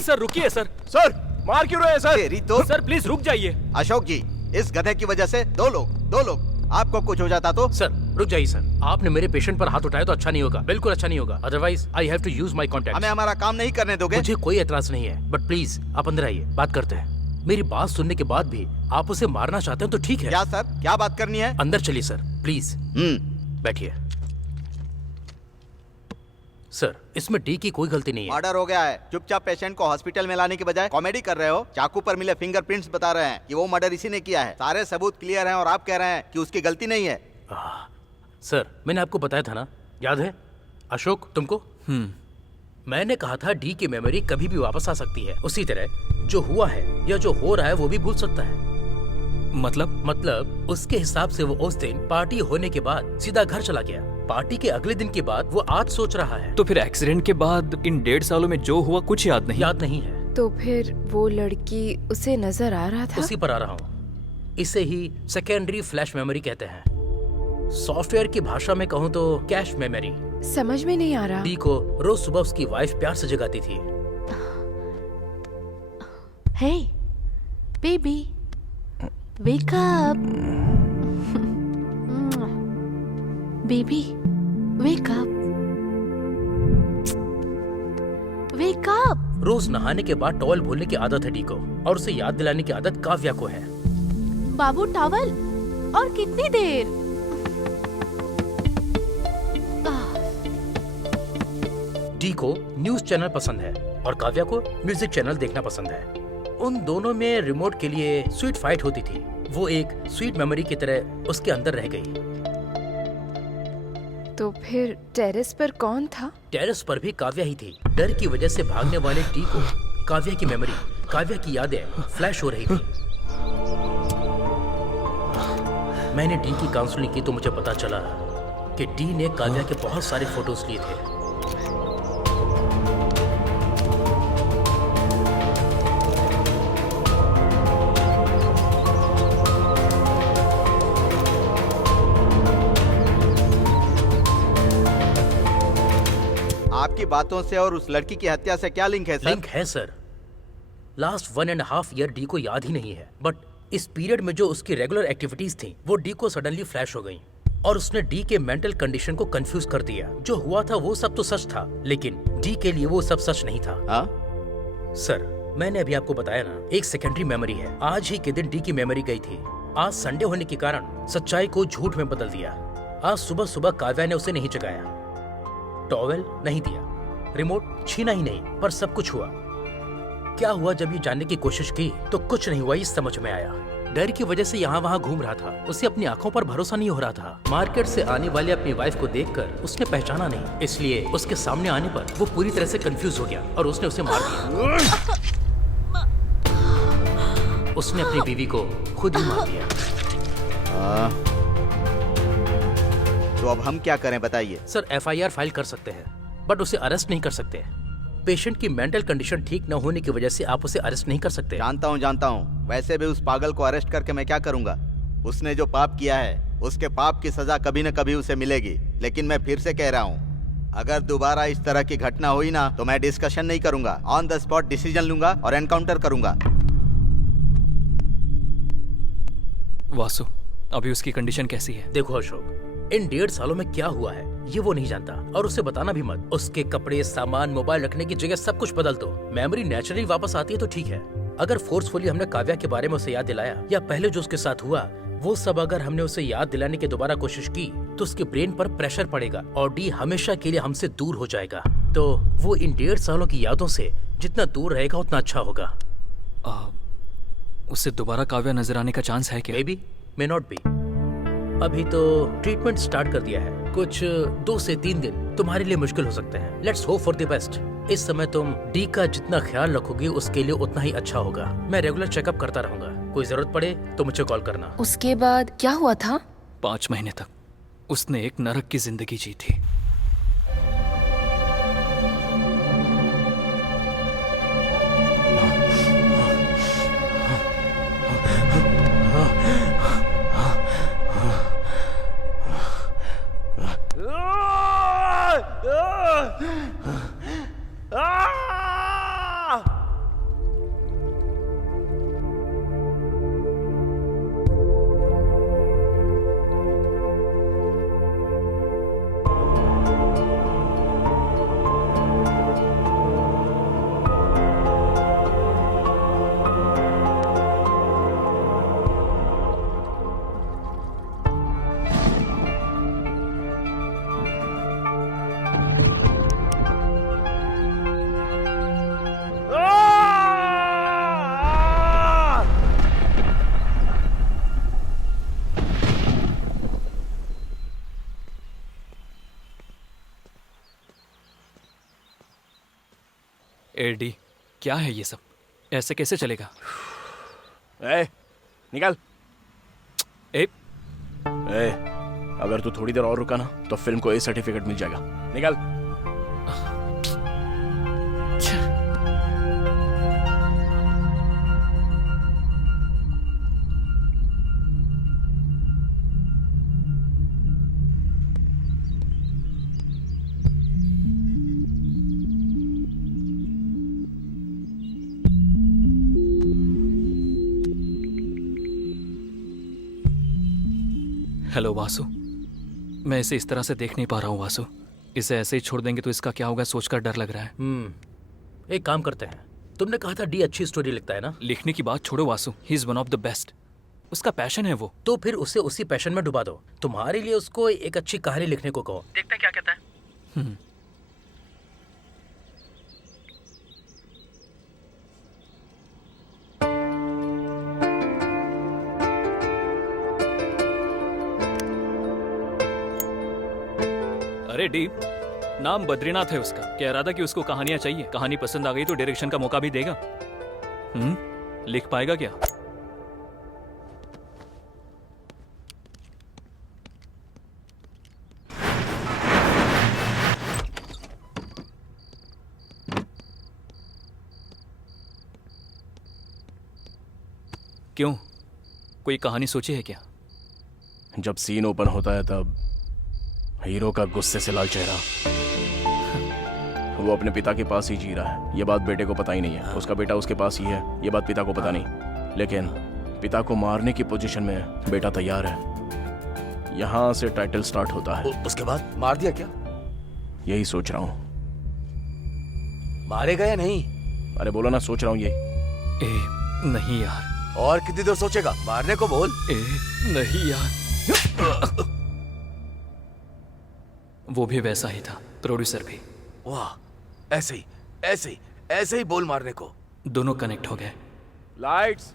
सर रुकिए सर। सर मार क्यों रहे हैं सर? तेरी तो सर प्लीज रुक जाइए। अशोक जी, इस गधे की वजह से दो लोग आपको कुछ हो जाता तो? सर रुक जाइए सर, आपने मेरे पेशेंट पर हाथ उठाया तो अच्छा नहीं होगा, बिल्कुल अच्छा नहीं होगा। Otherwise I have to use my contact. हमें हमारा काम नहीं करने दोगे? मुझे कोई एतराज नहीं है, बट प्लीज आप अंदर आइए, बात करते हैं। मेरी बात सुनने के बाद भी आप उसे मारना चाहते हैं तो ठीक है। क्या सर, क्या बात करनी है? अंदर चलिए सर, प्लीज बैठिए। सर, इसमें डी की कोई गलती नहीं है। मर्डर हो गया है। चुपचाप पेशेंट को हॉस्पिटल में लाने के बजाय कॉमेडी कर रहे हो। चाकू पर मिले फिंगरप्रिंट्स बता रहे हैं कि वो मर्डर इसी ने किया है। सारे सबूत क्लियर हैं और आप कह रहे हैं कि उसकी गलती नहीं है। सर, मैंने आपको बताया था ना, याद है अशोक तुमको? मैंने कहा था डी की मेमोरी कभी भी वापस आ सकती है। उसी तरह जो हुआ है या जो हो रहा है वो भी भूल सकता है। मतलब उसके हिसाब से वो उस दिन पार्टी होने के बाद सीधा घर चला गया। पार्टी के अगले दिन के बाद वो आज सोच रहा है। तो फिर एक्सीडेंट के बाद इन 1.5 सालों में जो हुआ कुछ याद नहीं है। तो फिर वो लड़की उसे नजर आ रहा था? उसी पर आ रहा हूँ। इसे ही सेकेंडरी फ्लैश मेमोरी कहते हैं। सॉफ्टवेयर की भाषा में कहूँ तो कैश मेमोरी। समझ में नहीं आ रहा। डी को रोज सुबह उसकी वाइफ प्यार से जगाती थी। Hey baby, wake up. Baby wake up, wake up. रोज नहाने के बाद टॉवल भूलने की आदत है डी को, और उसे याद दिलाने की आदत काव्या को है। बाबू टॉवल, और कितनी देर? डी को न्यूज चैनल पसंद है और काव्या को म्यूजिक चैनल देखना पसंद है। उन दोनों में रिमोट के लिए स्वीट फाइट होती थी। वो एक स्वीट मेमोरी की तरह उसके अंदर रह गई। तो फिर टेरेस पर कौन था? टेरेस पर भी काव्या ही थी। डर की वजह से भागने वाले डी को काव्या की मेमोरी, काव्या की यादें फ्लैश हो रही थी। मैंने डी की काउंसलिंग की तो मुझे पता चला कि डी ने काव्या के बहुत सारे फोटोज लिए थे। आपकी बातों से और उस लड़की की हत्या से क्या लिंक है सर? लिंक है सर। लास्ट 1.5 ईयर डी को याद ही नहीं है, बट इस पीरियड में जो उसकी रेगुलर एक्टिविटीज थी वो डी को सडनली फ्लैश हो गई और उसने डी के मेंटल कंडीशन को कंफ्यूज कर दिया। जो हुआ था वो सब तो सच था, लेकिन डी के लिए वो सब सच नहीं था। सर, मैंने अभी आपको बताया ना, एक सेकेंडरी मेमोरी है। आज ही के दिन डी की मेमोरी गई थी। आज संडे होने के कारण सच्चाई को झूठ में बदल दिया। आज सुबह सुबह काव्या ने उसे नहीं जगाया, टॉवेल नहीं दिया, रिमोट छीना ही नहीं, पर सब कुछ हुआ। क्या हुआ जब ये जानने की कोशिश की तो कुछ नहीं हुआ, ये समझ में आया। डर की वजह से यहाँ वहाँ घूम रहा था। उसे अपनी आंखों पर भरोसा नहीं हो रहा था। मार्केट से आने वाले अपनी वाइफ को देखकर उसने पहचाना नहीं, इसलिए उसके सामने आने पर वो पूरी तरह से कंफ्यूज हो गया और उसने उसे मार दिया। उसने अपनी बीवी को खुद ही मार दिया। तो अब हम क्या करें बताइए? सर, FIR फाइल कर सकते हैं, बट उसे अरेस्ट नहीं कर सकते। पेशेंट की मेंटल कंडीशन ठीक न होने की वजह से आप उसे अरेस्ट नहीं कर सकते। जानता हूँ। वैसे भी उस पागल को अरेस्ट करके मैं क्या करूँगा? उसने जो पाप किया है उसके पाप की सजा कभी न कभी उसे मिलेगी। लेकिन मैं फिर से कह रहा हूँ, अगर दोबारा इस तरह की घटना हुई ना तो मैं डिस्कशन नहीं करूंगा, ऑन द स्पॉट डिसीजन लूंगा और एनकाउंटर करूंगा। वासु, अभी उसकी कंडीशन कैसी है? देखो अशोक, इन 1.5 सालों में क्या हुआ है ये वो नहीं जानता, और उसे बताना भी मत। उसके कपड़े, सामान, मोबाइल रखने की जगह सब कुछ बदल दो। मेमोरी नेचुरली वापस आती है तो ठीक है, अगर फोर्सफुली हमने काव्या के बारे में उसे याद दिलाया या पहले जो उसके साथ हुआ वो सब अगर हमने उसे याद दिलाने की दोबारा कोशिश की तो उसके ब्रेन पर प्रेशर पड़ेगा और डी हमेशा के लिए हमसे दूर हो जाएगा। तो वो इन 1.5 सालों की यादों से जितना दूर रहेगा उतना अच्छा होगा। उससे दोबारा काव्या नजर आने का चांस है क्या? May be, may not be. अभी तो ट्रीटमेंट स्टार्ट कर दिया है, कुछ 2 से 3 दिन तुम्हारे लिए मुश्किल हो सकते हैं। Let's hope for the best. इस समय तुम डी का जितना ख्याल रखोगी उसके लिए उतना ही अच्छा होगा। मैं रेगुलर चेकअप करता रहूंगा, कोई जरूरत पड़े तो मुझे कॉल करना। उसके बाद क्या हुआ था? 5 महीने तक उसने एक नरक की जिंदगी जी थी। एडी, क्या है ये सब? ऐसे कैसे चलेगा? निकल। ए, अगर तू थोड़ी देर और रुका ना तो फिल्म को ए सर्टिफिकेट मिल जाएगा। निकल। हेलो वासु, मैं इसे इस तरह से देख नहीं पा रहा हूँ वासु। इसे ऐसे ही छोड़ देंगे तो इसका क्या होगा सोचकर डर लग रहा है। एक काम करते हैं, तुमने कहा था डी अच्छी स्टोरी लिखता है ना? लिखने की बात छोड़ो Vasu, he is one of the best. उसका पैशन है वो। तो फिर उसे उसी पैशन में डुबा दो। तुम्हारे लिए उसको एक अच्छी कहानी लिखने को कहो, देखते हैं क्या कहता है। अरे डी, नाम बद्रीनाथ है उसका। कह रहा था कि उसको कहानियां चाहिए। कहानी पसंद आ गई तो डायरेक्शन का मौका भी देगा। लिख पाएगा क्या? क्यों, कोई कहानी सोची है क्या? जब सीन ओपन होता है तब हीरो का गुस्से से लाल चेहरा, वो अपने पिता के पास ही जी रहा है। ये बात बेटे को पता ही नहीं है। उसका बेटा उसके पास ही है, ये बात पिता को पता नहीं। लेकिन पिता को मारने की पोजीशन में बेटा तैयार है। यहाँ से टाइटल स्टार्ट होता है। उसके बाद मार दिया क्या? यही सोच रहा हूँ। मारेगा या नहीं? अरे बोलो ना, सोच रहा हूँ ये। नहीं यार। और कितनी देर सोचेगा? मारने को बोल। नहीं यार। वो भी वैसा ही था, प्रोड्यूसर भी। वाह, ऐसे ही बोल मारने को। दोनों कनेक्ट हो गए। Lights,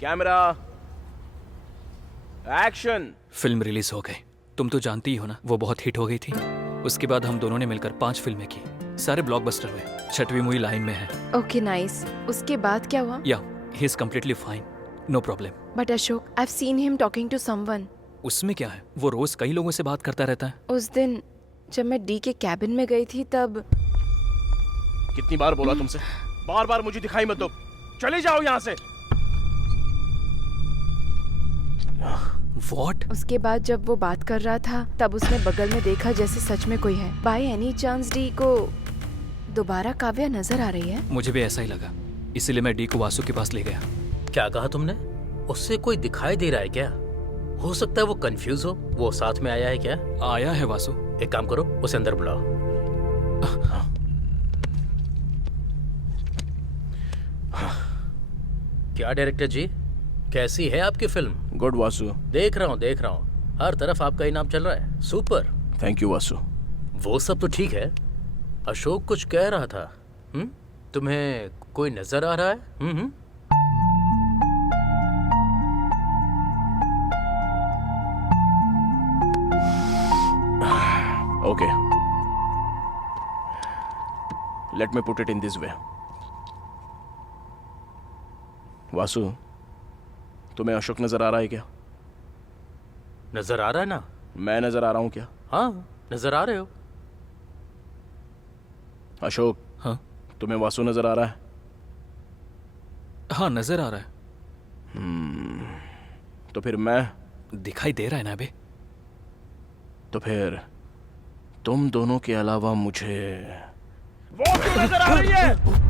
camera, action. Film release हो गई। तुम तो जानती ही हो ना, वो बहुत हिट हो गई थी। उसके बाद हम दोनों ने मिलकर 5 फिल्में की, सारे ब्लॉकबस्टर हुए। 6वीं मूवी लाइन में है। Okay nice. उसके बाद क्या हुआ? Yeah he is completely fine, no problem. But Ashok, I have seen him talking to someone. उसमें क्या है, वो रोज कई लोगों से बात करता रहता है। उस दिन जब मैं डी के कैबिन में गई थी तब। कितनी बार बोला तुमसे, बार बार मुझे दिखाई मत दो, चले जाओ यहाँ से। What? उसके बाद जब वो बात कर रहा था तब उसने बगल में देखा जैसे सच में कोई है। बाय एनी चांस डी को दोबारा काव्या नजर आ रही है? मुझे भी ऐसा ही लगा, इसीलिए मैं डी को वासु के पास ले गया। क्या कहा तुमने? उससे कोई दिखाई दे रहा है क्या? हो सकता है वो कंफ्यूज हो। वो साथ में आया है क्या? आया है वासु। एक काम करो, उसे अंदर बुलाओ। क्या डायरेक्टर जी, कैसी है आपकी फिल्म? गुड वासु। देख रहा हूँ, हर तरफ आपका ही नाम चल रहा है। सुपर। Thank you Vasu. वो सब तो ठीक है, अशोक कुछ कह रहा था। तुम्हें कोई नजर आ रहा है? Okay. Let me put it in this way. Vasu, तुम्हें अशोक नजर आ रहा है क्या? नजर आ रहा है ना? मैं नजर आ रहा हूं क्या? हाँ, नजर आ रहे हो। अशोक, हाँ तुम्हें वासु नजर आ रहा है? हाँ, नजर आ रहा है। तो फिर मैं? दिखाई दे रहा है ना बे? तो फिर तुम दोनों के अलावा मुझे वो भी नजर आ रही है।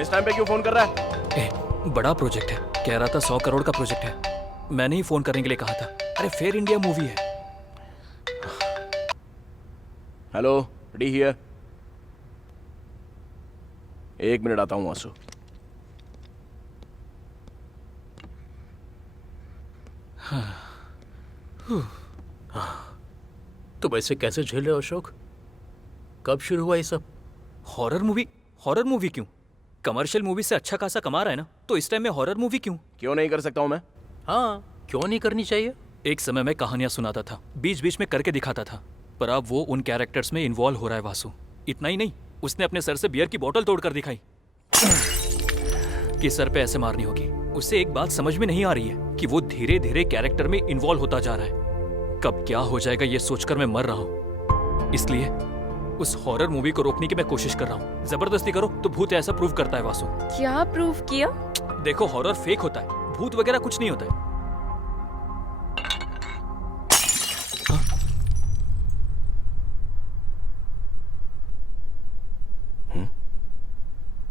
इस टाइम पे क्यों फोन कर रहा है? बड़ा प्रोजेक्ट है, कह रहा था 100 करोड़ का प्रोजेक्ट है। मैंने ही फोन करने के लिए कहा था। अरे फेयर इंडिया मूवी है। Hello, D here. 1 मिनट आता हूं वासु। तुम ऐसे कैसे झेल रहे हो अशोक? कब शुरू हुआ ये सब? हॉरर मूवी क्यों? कमर्शियल मूवी से अच्छा खासा कमा रहा है ना, तो इस टाइम में हॉरर मूवी क्यों नहीं कर सकता हूं मैं? हाँ, क्यों नहीं करनी चाहिए? एक समय में कहानियां सुनाता था, बीच बीच में करके दिखाता था, पर अब वो उन कैरेक्टर्स में इन्वॉल्व हो रहा है वासु। इतना ही नहीं, उसने अपने सर से बियर की बोतल तोड़कर दिखाई कि सर पे ऐसे मारनी होगी। उसे एक बात समझ में नहीं आ रही है कि वो धीरे धीरे कैरेक्टर में इन्वॉल्व होता जा रहा है। कब क्या हो जाएगा ये सोचकर मैं मर रहा हूँ। इसलिए उस हॉरर मूवी को रोकने की मैं कोशिश कर रहा हूँ। जबरदस्ती करो तो भूत ऐसा प्रूव करता है वासु। क्या प्रूव किया? देखो, हॉरर फेक होता है, भूत वगैरह कुछ नहीं होता है।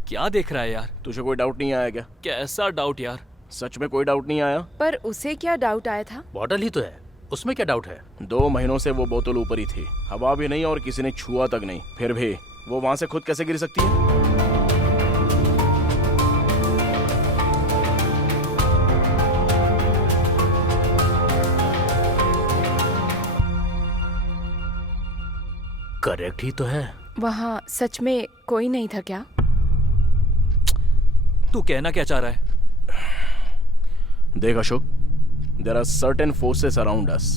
क्या देख रहा है यार? तुझे कोई डाउट नहीं आया क्या? कैसा डाउट यार? सच में कोई डाउट नहीं आया? पर उसे क्या डाउट आया था? बॉटल ही तो है, उसमें क्या डाउट है? 2 महीनों से वो बोतल ऊपर ही थी, हवा भी नहीं और किसी ने छुआ तक नहीं। फिर भी वो वहां से खुद कैसे गिर सकती है? करेक्ट ही तो है। वहाँ सच में कोई नहीं था क्या? तू कहना क्या चाह रहा है? देख Ashok, there are certain forces around us.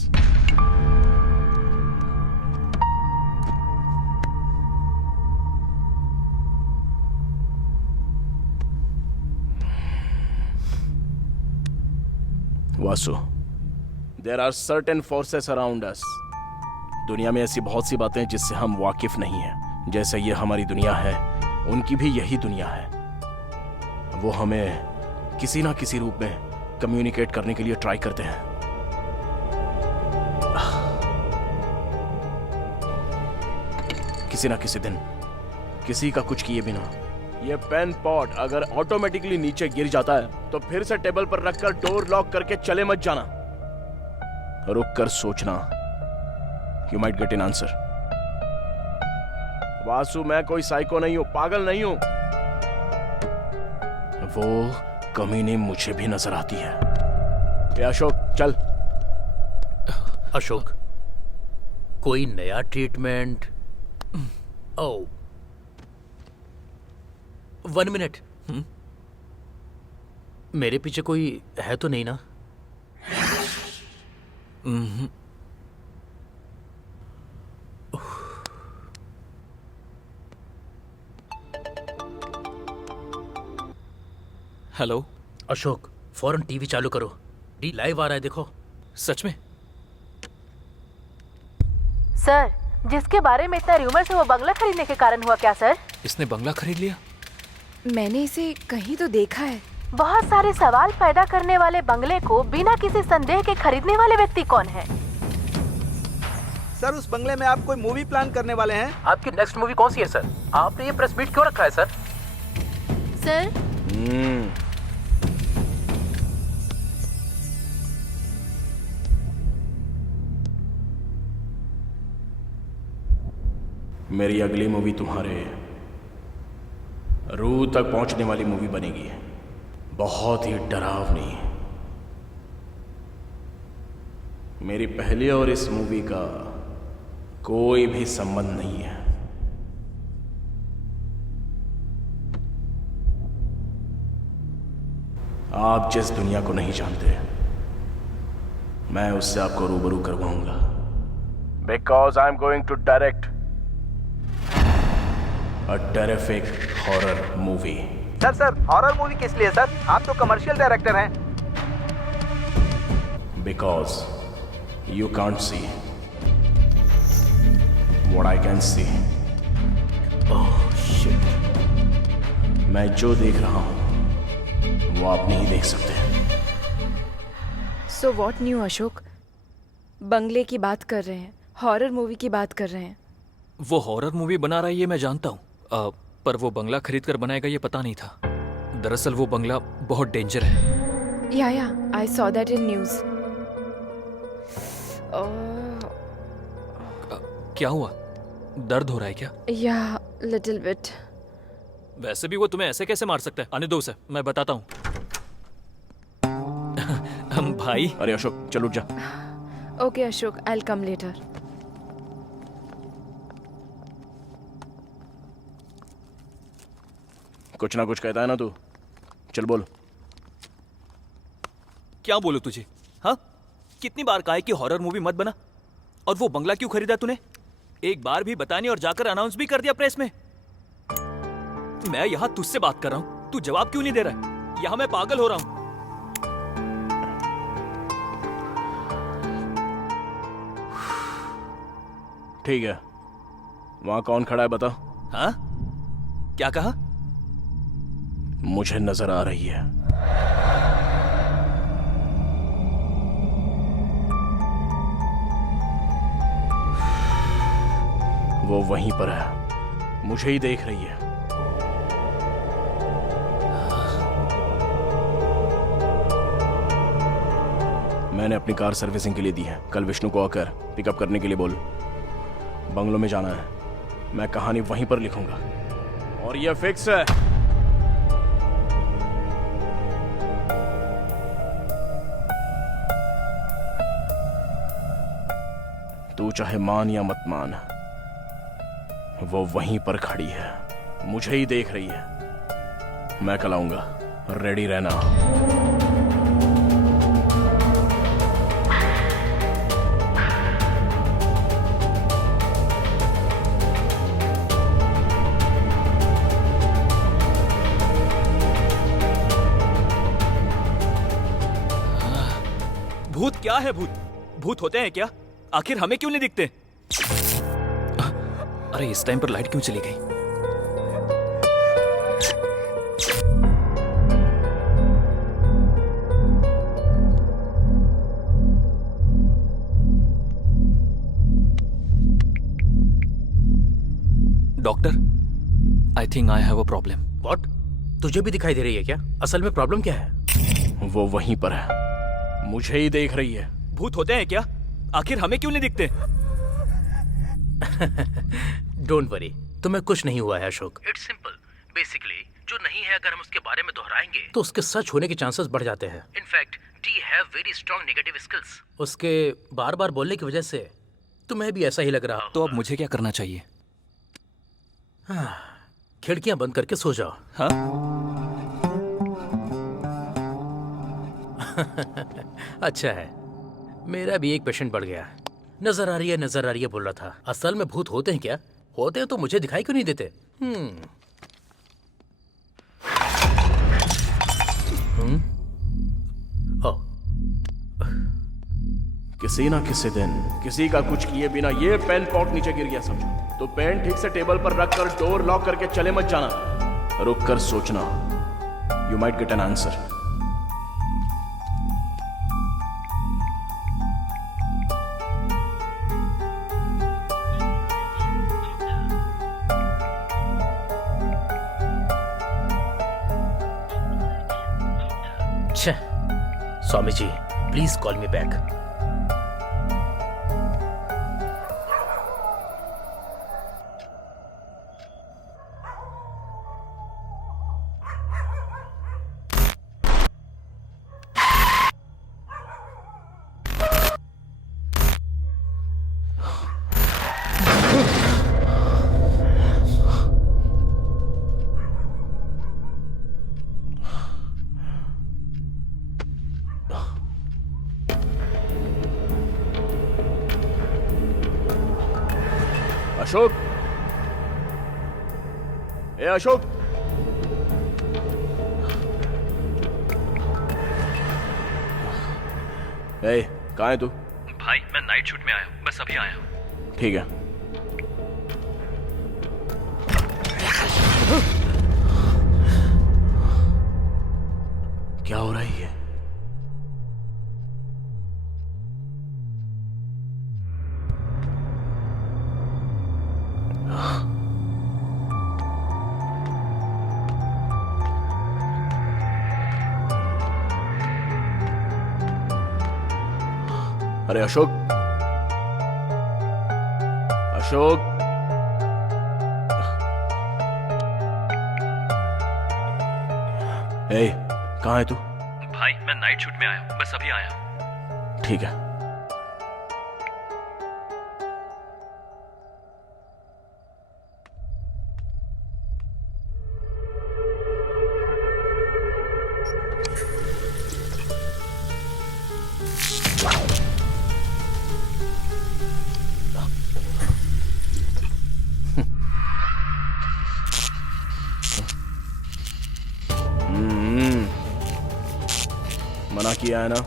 Vasu, there are certain forces around us. दुनिया में ऐसी बहुत सी बातें जिससे हम वाकिफ नहीं हैं। जैसे ये हमारी दुनिया है, उनकी भी यही दुनिया है। वो हमें किसी ना किसी रूप में कम्युनिकेट करने के लिए ट्राई करते हैं। किसी ना किसी दिन, किसी का कुछ किए बिना ये पेन पॉट अगर ऑटोमेटिकली नीचे गिर जाता है तो फिर से टेबल पर रखकर डोर लॉक करके चले मत जाना। रुक कर सोचना। You might get an answer. Vasu, मैं कोई साइको नहीं हूं, पागल नहीं हूं। वो कमीनी मुझे भी नजर आती है। ए अशोक, चल। अशोक, कोई नया ट्रीटमेंट? ओह, 1 मिनट। मेरे पीछे कोई है तो नहीं ना? हेलो अशोक, फौरन टीवी चालू करो, डी लाइव आ रहा है, देखो। सच में? सर, जिसके बारे में इतना र्यूमर्स है वो बंगला खरीदने के कारण हुआ क्या सर? इसने बंगला खरीद लिया? मैंने इसे कहीं तो देखा है। बहुत सारे सवाल पैदा करने वाले बंगले को बिना किसी संदेह के खरीदने वाले व्यक्ति कौन है? सर, उस बंगले में आप कोई मूवी प्लान करने वाले हैं? आपकी नेक्स्ट मूवी कौन सी है सर? आपने ये प्रेस मीट क्यों रखा है सर? सर, मेरी अगली मूवी तुम्हारे रूह तक पहुंचने वाली मूवी बनेगी। बहुत ही डरावनी। मेरी पहली और इस मूवी का कोई भी संबंध नहीं है। आप जिस दुनिया को नहीं जानते, मैं उससे आपको रूबरू करवाऊंगा। Because I am going to direct a terrific horror movie. Sir, horror movie किस लिए सर? आप तो कमर्शियल डायरेक्टर हैं। Because you can't see what I can see. Oh shit. मैं जो देख रहा हूं वो आप नहीं देख सकते। So what new Ashok? बंगले की बात कर रहे हैं, हॉरर मूवी की बात कर रहे हैं। वो हॉरर मूवी बना रहा है ये मैं जानता हूँ, पर वो बंगला खरीद कर बनाएगा ये पता नहीं था। दरअसल वो बंगला बहुत डेंजर है। या I saw that in news. क्या हुआ? दर्द हो रहा है क्या? या लिटिल बिट। वैसे भी वो तुम्हें ऐसे कैसे मार सकता है? आने दो उसे, मैं बताता हूँ। भाई। अरे अशोक, चल उठ जा। Okay Ashok, I will come later. कुछ ना कुछ कहता है ना तू, चल बोल। क्या बोलूं तुझे? हाँ, कितनी बार कहा है कि हॉरर मूवी मत बना? और वो बंगला क्यों खरीदा तूने? एक बार भी बतानी और जाकर अनाउंस भी कर दिया प्रेस में। मैं यहां तुझसे बात कर रहा हूं, तू जवाब क्यों नहीं दे रहा है? यहां मैं पागल हो रहा हूं। ठीक है, वहां कौन खड़ा है बता। हाँ? क्या कहा? मुझे नजर आ रही है। वो वहीं पर है, मुझे ही देख रही है। मैंने अपनी कार सर्विसिंग के लिए दी है। कल विष्णु को आकर पिकअप करने के लिए बोल। बंगलों में जाना है, मैं कहानी वहीं पर लिखूंगा और यह फिक्स है। तू चाहे मान या मत मान, वो वहीं पर खड़ी है, मुझे ही देख रही है। मैं कल आऊंगा, रेडी रहना। भूत क्या है? भूत होते हैं क्या? आखिर हमें क्यों नहीं दिखते? अरे इस टाइम पर लाइट क्यों चली गई? Doctor, I think I have a problem. What? तुझे भी दिखाई दे रही है क्या? असल में प्रॉब्लम क्या है? वो वहीं पर है, मुझे ही देख रही है। भूत होते हैं क्या? आखिर हमें क्यों नहीं दिखते? डोंट वरी, तुम्हें कुछ नहीं हुआ है अशोक। It's simple. बेसिकली जो नहीं है अगर हम उसके बारे में दोहराएंगे तो उसके सच होने के चांसेस बढ़ जाते हैं। In fact D have very strong negative skills. उसके बार बार बोलने की वजह से तुम्हें भी ऐसा ही लग रहा। तो अब मुझे क्या करना चाहिए? खिड़कियां बंद करके सो जाओ। हाँ? अच्छा है, मेरा भी एक पेशेंट बढ़ गया। नजर आ रही है बोल रहा था। असल में भूत होते हैं क्या? होते हैं तो मुझे दिखाई क्यों नहीं देते? किसी ना किसी दिन किसी का कुछ किए बिना ये पेन पॉट नीचे गिर गया समझो, तो पेन ठीक से टेबल पर रखकर डोर लॉक करके चले मत जाना। रुक कर सोचना। you might get an answer. छे, Swami ji, please call me back. Ashok, ए अशोक, ए कहाँ है तू? भाई मैं नाइट शूट में आया हूँ, बस अभी आया हूँ. ठीक है. क्या हो रहा है ये? अरे अशोक, अशोक, ए कहाँ है तू? भाई मैं नाइट शूट में आया हूँ, बस अभी आया हूँ. ठीक है. मना किया है ना,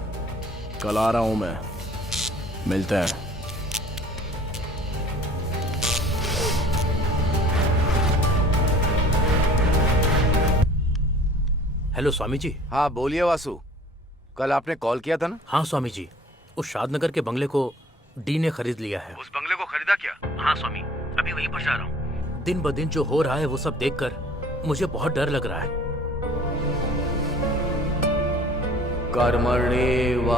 कल आ रहा हूं मैं, मिलते हैं. हेलो स्वामी जी. हाँ बोलिए वासु, कल आपने कॉल किया था ना? हाँ स्वामी जी, उस शादनगर के बंगले को डी ने खरीद लिया है. उस बंगले को खरीदा क्या? हाँ स्वामी, अभी वहीं पर जा रहा हूँ. दिन ब दिन जो हो रहा है वो सब देखकर मुझे बहुत डर लग रहा है. कर्मण्येवाधिकारस्ते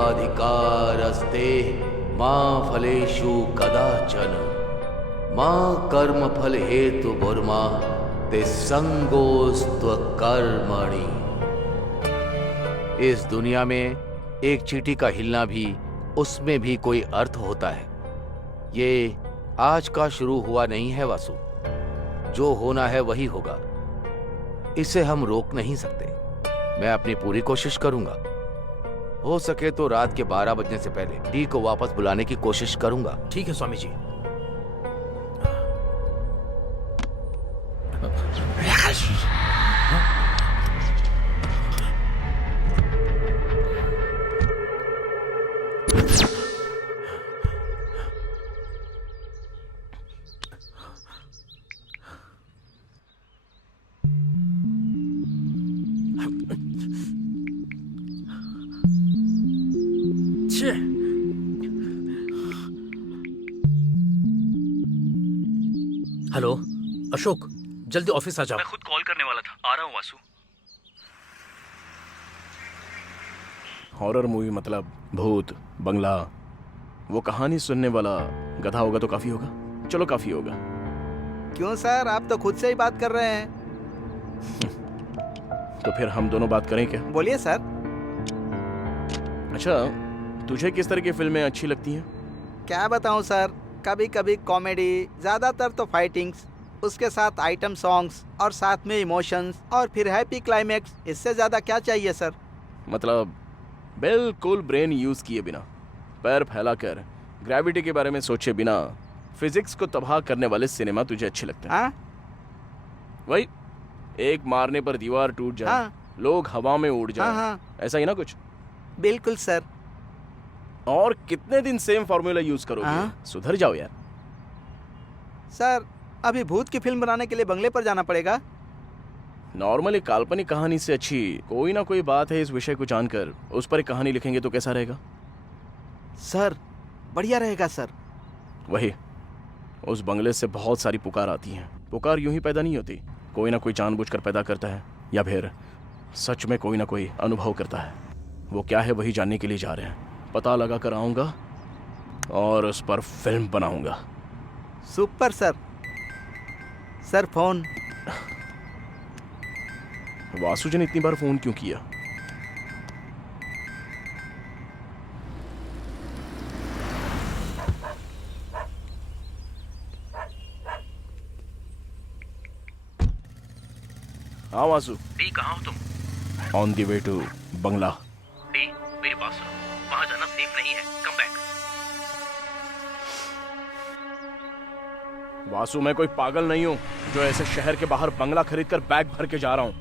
मां फलेषु कदाचन मां कर्म फल हेतु बुर्मा ते संगोस्त्व कर्मणि. इस दुनिया में एक चींटी का हिलना भी, उसमें भी कोई अर्थ होता है. ये आज का शुरू हुआ नहीं है वासु, जो होना है वही होगा. इसे हम रोक नहीं सकते. मैं अपनी पूरी कोशिश करूंगा. हो सके तो रात के 12 बजने से पहले डी को वापस बुलाने की कोशिश करूंगा. ठीक है स्वामी जी. हेलो अशोक, जल्दी ऑफिस आ जाओ. मैं खुद कॉल करने वाला था, आ रहा हूँ वासु. हॉरर मूवी मतलब भूत, बंगला, वो कहानी सुनने वाला गधा होगा तो काफी होगा. चलो काफी होगा. क्यों सर, आप तो खुद से ही बात कर रहे हैं. तो फिर हम दोनों बात करें क्या? बोलिए सर. अच्छा, तुझे किस तरह की फिल्में अच्छी लगती हैं? क्या बताऊं सर, कभी कभी कॉमेडी, ज्यादातर तो फाइटिंग्स, उसके साथ आइटम सॉन्ग्स और साथ में इमोशंस और फिर हैप्पी क्लाइमेक्स. इससे ज्यादा क्या चाहिए सर? मतलब बिल्कुल ब्रेन यूज किए बिना, पैर फैलाकर, ग्रेविटी के बारे में सोचे बिना फिजिक्स को तबाह करने वाले सिनेमा तुझे अच्छे लगते हैं? हाँ? वही एक मारने पर दीवार टूट जाए, हाँ? लोग हवा में उड़ जाए, हाँ. ऐसा ही ना कुछ? बिल्कुल सर. और कितने दिन सेम फॉर्मूला यूज करोगे? हाँ? सुधर जाओ यार. सर, अभी भूत की फिल्म बनाने के लिए बंगले पर जाना पड़ेगा? नॉर्मल एक काल्पनिक कहानी से अच्छी कोई ना कोई बात है इस विषय को जानकर उस पर एक कहानी लिखेंगे तो कैसा रहेगा? सर बढ़िया रहेगा सर। वही, उस बंगले से बहुत सारी पुकार आती हैं। पुकार यूं ही पैदा नहीं होती, कोई ना कोई जानबूझकर पैदा करता है या फिर सच में कोई ना कोई अनुभव करता है। वो क्या है वही जानने के लिए जा रहे हैं। पता लगा कर आऊँगा और उस पर फिल्म बनाऊंगा। Super sir. Sir phone. Vasu ji ने इतनी बार फोन क्यों किया? हाँ वासु। डी कहाँ हो तुम? On the way to bungalow. D मेरी बात सुनो, वहाँ जाना सेफ नहीं है, कम बैक। वासु मैं कोई पागल नहीं हूँ जो ऐसे शहर के बाहर बंगला खरीद कर बैग भर के जा रहा हूँ।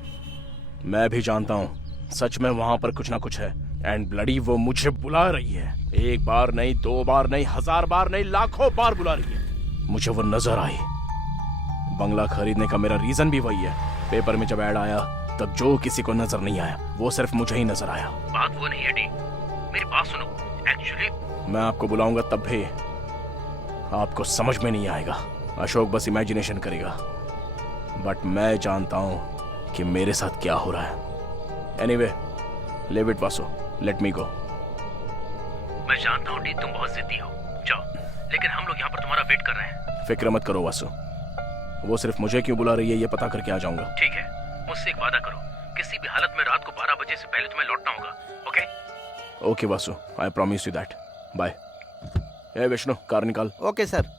मैं भी जानता हूँ सच में वहां पर कुछ ना कुछ है एंड ब्लडी वो मुझे बुला रही है। एक बार नहीं, 2 बार नहीं, 1000 बार नहीं, लाखों बार बुला रही है। मुझे वो नजर आई। बंगला खरीदने का मेरा रीजन भी वही है। पेपर में जब ऐड आया तब जो किसी को नजर नहीं आया वो सिर्फ मुझे ही नजर आया। बात वो नहीं है डी, मेरी बात सुनो। एक्चुअली मैं आपको बुलाऊंगा तब भी आपको समझ में नहीं आएगा। अशोक बस इमेजिनेशन करेगा, बट मैं जानता हूं कि मेरे साथ क्या हो रहा है। Anyway, leave it Vasu, let me go. मैं जानता हूँ डी तुम बहुत जिद्दी हो, जाओ, लेकिन हम लोग यहाँ पर तुम्हारा वेट कर रहे हैं। फिक्र मत करो वासु, वो सिर्फ मुझे क्यों बुला रही है ये पता करके आ जाऊंगा। ठीक है, मुझसे एक वादा करो, किसी भी हालत में रात को 12 बजे से पहले तुम्हें लौटना होगा, okay? Okay Vasu, I promise you that. Bye. ए विष्णु, कार निकाल। Okay sir.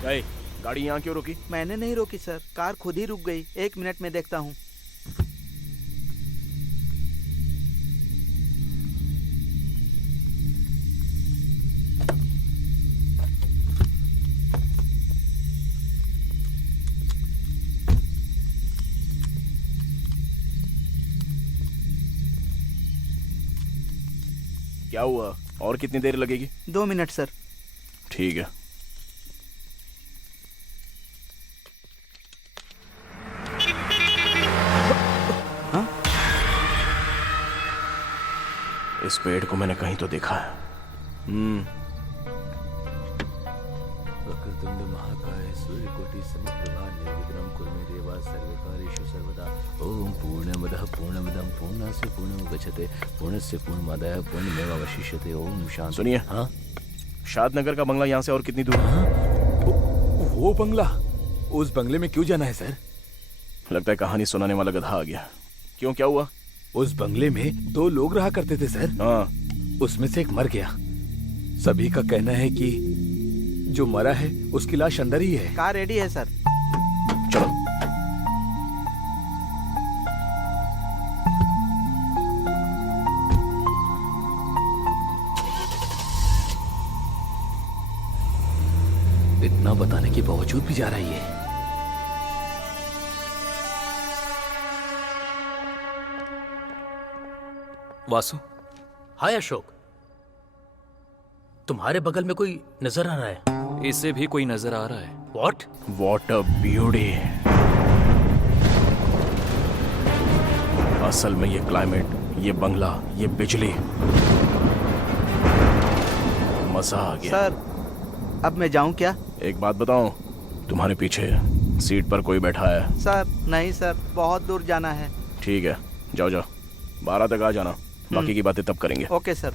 ए, गाड़ी यहाँ क्यों रुकी? मैंने नहीं रोकी सर, कार खुद ही रुक गई। 1 मिनट में देखता हूँ। क्या हुआ? और कितनी देर लगेगी? 2 मिनट सर। ठीक है। इस पेड़ को मैंने कहीं तो देखा है। वक्रतुंड महाकाय सूर्यकोटि समप्रभा निर्विघ्नं कुरु मे देवा सर्वकार्येषु सर्वदा। ओम पूर्णमदः पूर्णमिदं पूर्णस्य पूर्णमुदच्यते पूर्णस्य पूर्णमादाय पूर्णमेवावशिष्यते। ओम शांति। सुनिए। हाँ, शादनगर का बंगला यहाँ से और कितनी दूर है? वो बंगला, उस बंगले में क्यों जाना है सर? लगता है कहानी सुनाने वाला गधा आ गया। क्यों, क्या हुआ? उस बंगले में 2 लोग रहा करते थे सर। हाँ। उसमें से एक मर गया। सभी का कहना है कि जो मरा है उसकी लाश अंदर ही है। कार रेडी है सर। चलो। इतना बताने के बावजूद भी जा रही है। वासु, हाय अशोक, तुम्हारे बगल में कोई नजर आ रहा है? इसे भी कोई नजर आ रहा है। व्हाट? What a beauty. असल में ये क्लाइमेट, ये बंगला, ये बिजली, मजा आ गया। सर अब मैं जाऊं क्या? एक बात बताऊं, तुम्हारे पीछे सीट पर कोई बैठा है। सर नहीं सर, बहुत दूर जाना है। ठीक है, जाओ जाओ, 12 तक आ जाना, बाकी की बातें तब करेंगे। Okay sir.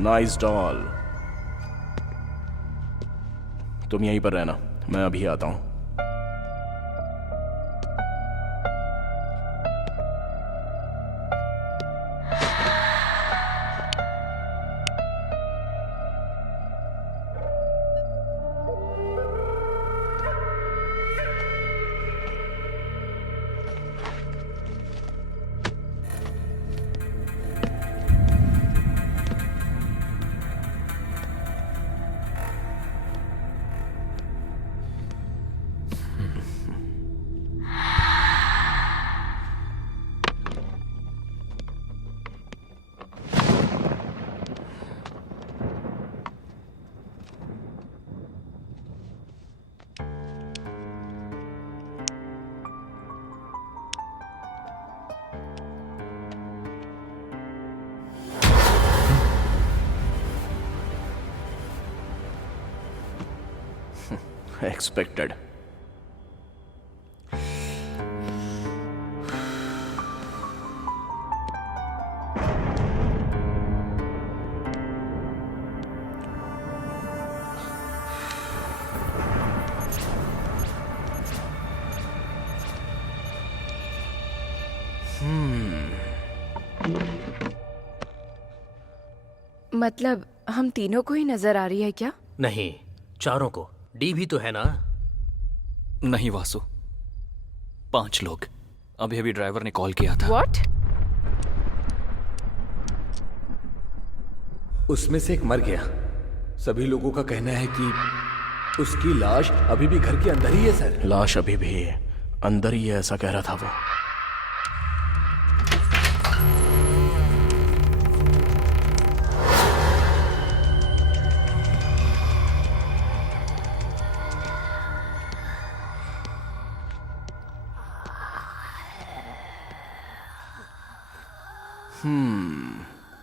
Nice doll. तुम यहीं पर रहना, मैं अभी आता हूं। Expected. मतलब हम तीनों को ही नजर आ रही है क्या? नहीं, चारों को। डी भी तो है ना? नहीं वासु, 5 लोग। अभी अभी ड्राइवर ने कॉल किया था। What? उसमें से एक मर गया। सभी लोगों का कहना है कि उसकी लाश अभी भी घर के अंदर ही है सर। लाश अभी भी अंदर ही है, ऐसा कह रहा था वो।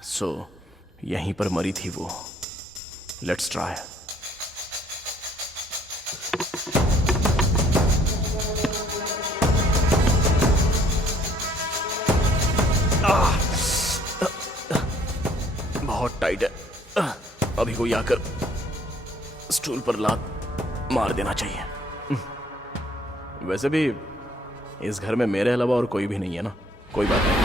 सो यहीं पर मरी थी वो। Let's try. बहुत टाइट है। अभी कोई आकर स्टूल पर लात मार देना चाहिए। वैसे भी इस घर में मेरे अलावा और कोई भी नहीं है ना। कोई बात नहीं।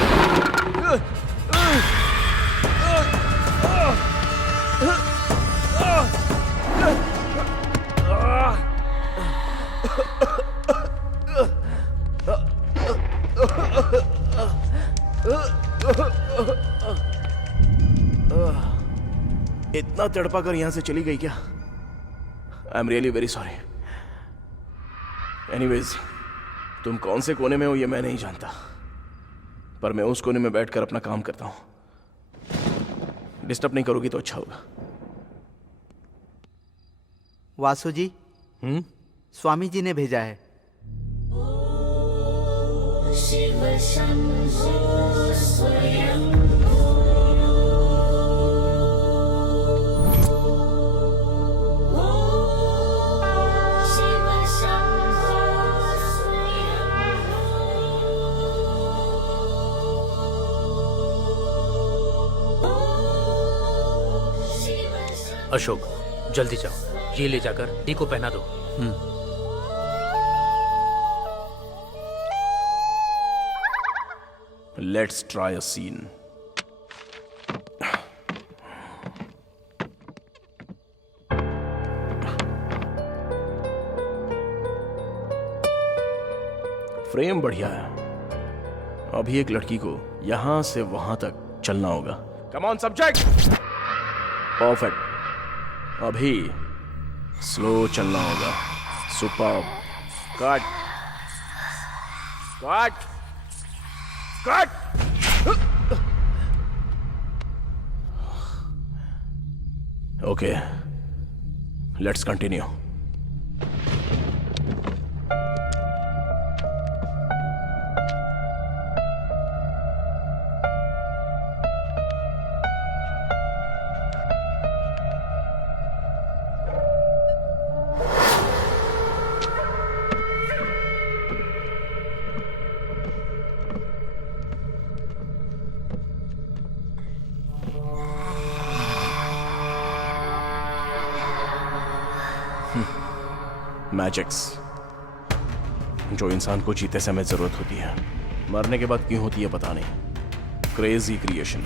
इतना तड़पा कर यहां से चली गई क्या? I am really very sorry. Anyways, तुम कौन से कोने में हो ये मैं नहीं जानता, पर मैं उस कोने में बैठकर अपना काम करता हूं। डिस्टर्ब नहीं करोगी तो अच्छा होगा। वासु जी, स्वामी जी ने भेजा है। शिव शंभो स्वयं अशोक, जल्दी जाओ, ये ले जाकर डी को पहना दो। Let's try a scene. Frame बढ़िया है। अभी एक लड़की को यहां से वहां तक चलना होगा। Come on subject. परफेक्ट। अभी स्लो चलना होगा। Super. Cut cut cut. Okay, let's continue. Magics जो इंसान को जीते समय जरूरत होती है, मरने के बाद क्यों होती है पता नहीं। Crazy creation.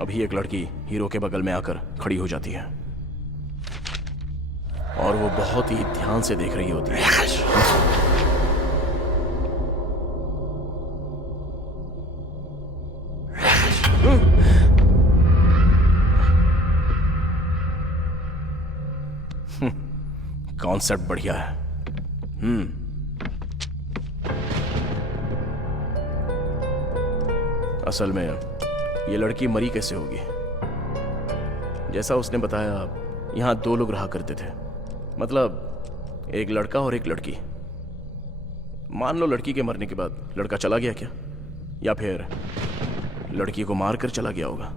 अभी एक लड़की हीरो के बगल में आकर खड़ी हो जाती है और वो बहुत ही ध्यान से देख रही होती है। कॉन्सेप्ट बढ़िया है। असल में ये लड़की मरी कैसे होगी? जैसा उसने बताया, यहां 2 लोग रहा करते थे, मतलब एक लड़का और एक लड़की। मान लो लड़की के मरने के बाद लड़का चला गया क्या, या फिर लड़की को मारकर चला गया होगा?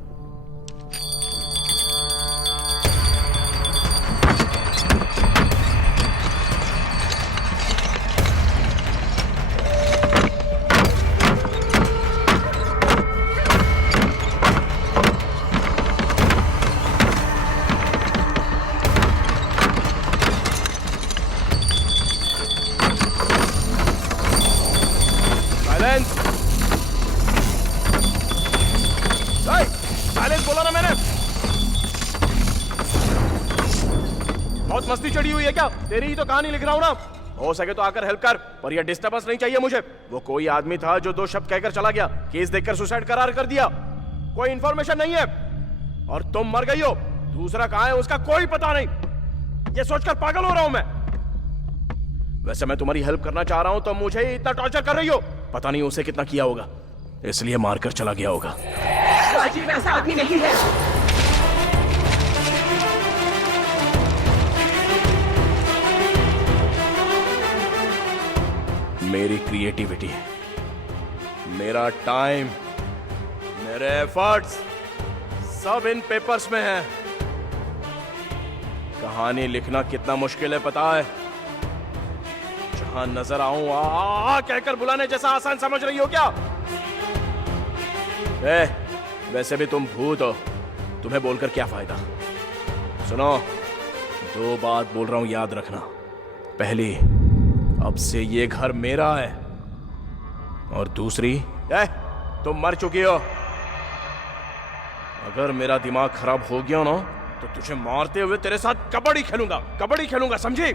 साइलेंस बोला ना मैंने। बहुत मस्ती चढ़ी हुई है क्या? तेरी ही तो कहानी लिख रहा हूं ना। हो सके तो आकर हेल्प कर, पर यह डिस्टर्बेंस नहीं चाहिए मुझे। वो कोई आदमी था जो 2 शब्द कहकर चला गया, केस देखकर सुसाइड करार कर दिया, कोई इंफॉर्मेशन नहीं है, और तुम मर गई हो। दूसरा कहां है उसका कोई पता नहीं। ये सोचकर पागल हो रहा हूं मैं। वैसे मैं तुम्हारी हेल्प करना चाह रहा हूं तो मुझे ही इतना टॉर्चर कर रही हो। पता नहीं उसे कितना किया होगा, इसलिए मारकर चला गया होगा। राजीव ऐसा आदमी नहीं है। मेरी क्रिएटिविटी, मेरा टाइम, मेरे एफर्ट्स सब इन पेपर्स में है। कहानी लिखना कितना मुश्किल है पता है? जहां नजर आऊं आ कहकर बुलाने जैसा आसान समझ रही हो क्या? वैसे भी तुम भूत हो, तुम्हें बोलकर क्या फायदा? सुनो, 2 बात बोल रहा हूं, याद रखना। पहली, अब से ये घर मेरा है, और दूसरी, तुम मर चुकी हो। अगर मेरा दिमाग खराब हो गया ना तो तुझे मारते हुए तेरे साथ कबड्डी खेलूंगा, समझी?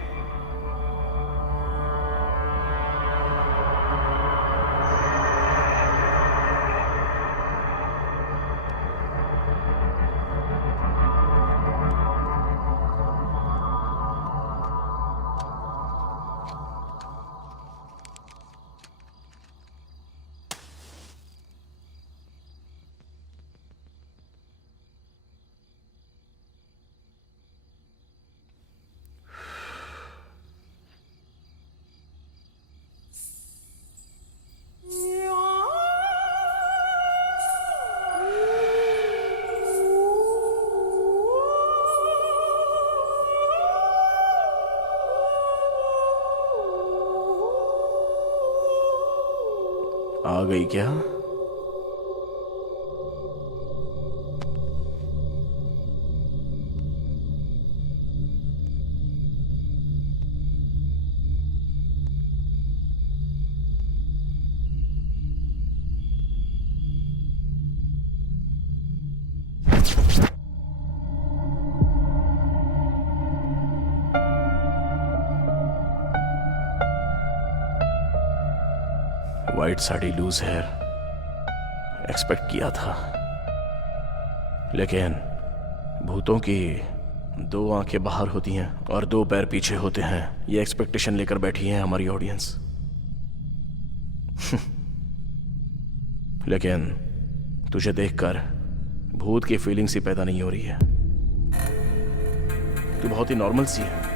आ गई क्या? White sari, loose hair, expect किया था, लेकिन भूतों की 2 आंखें बाहर होती हैं और 2 पैर पीछे होते हैं, ये एक्सपेक्टेशन लेकर बैठी है हमारी ऑडियंस। लेकिन तुझे देखकर भूत की फीलिंग्स ही पैदा नहीं हो रही है। तू बहुत ही नॉर्मल सी है।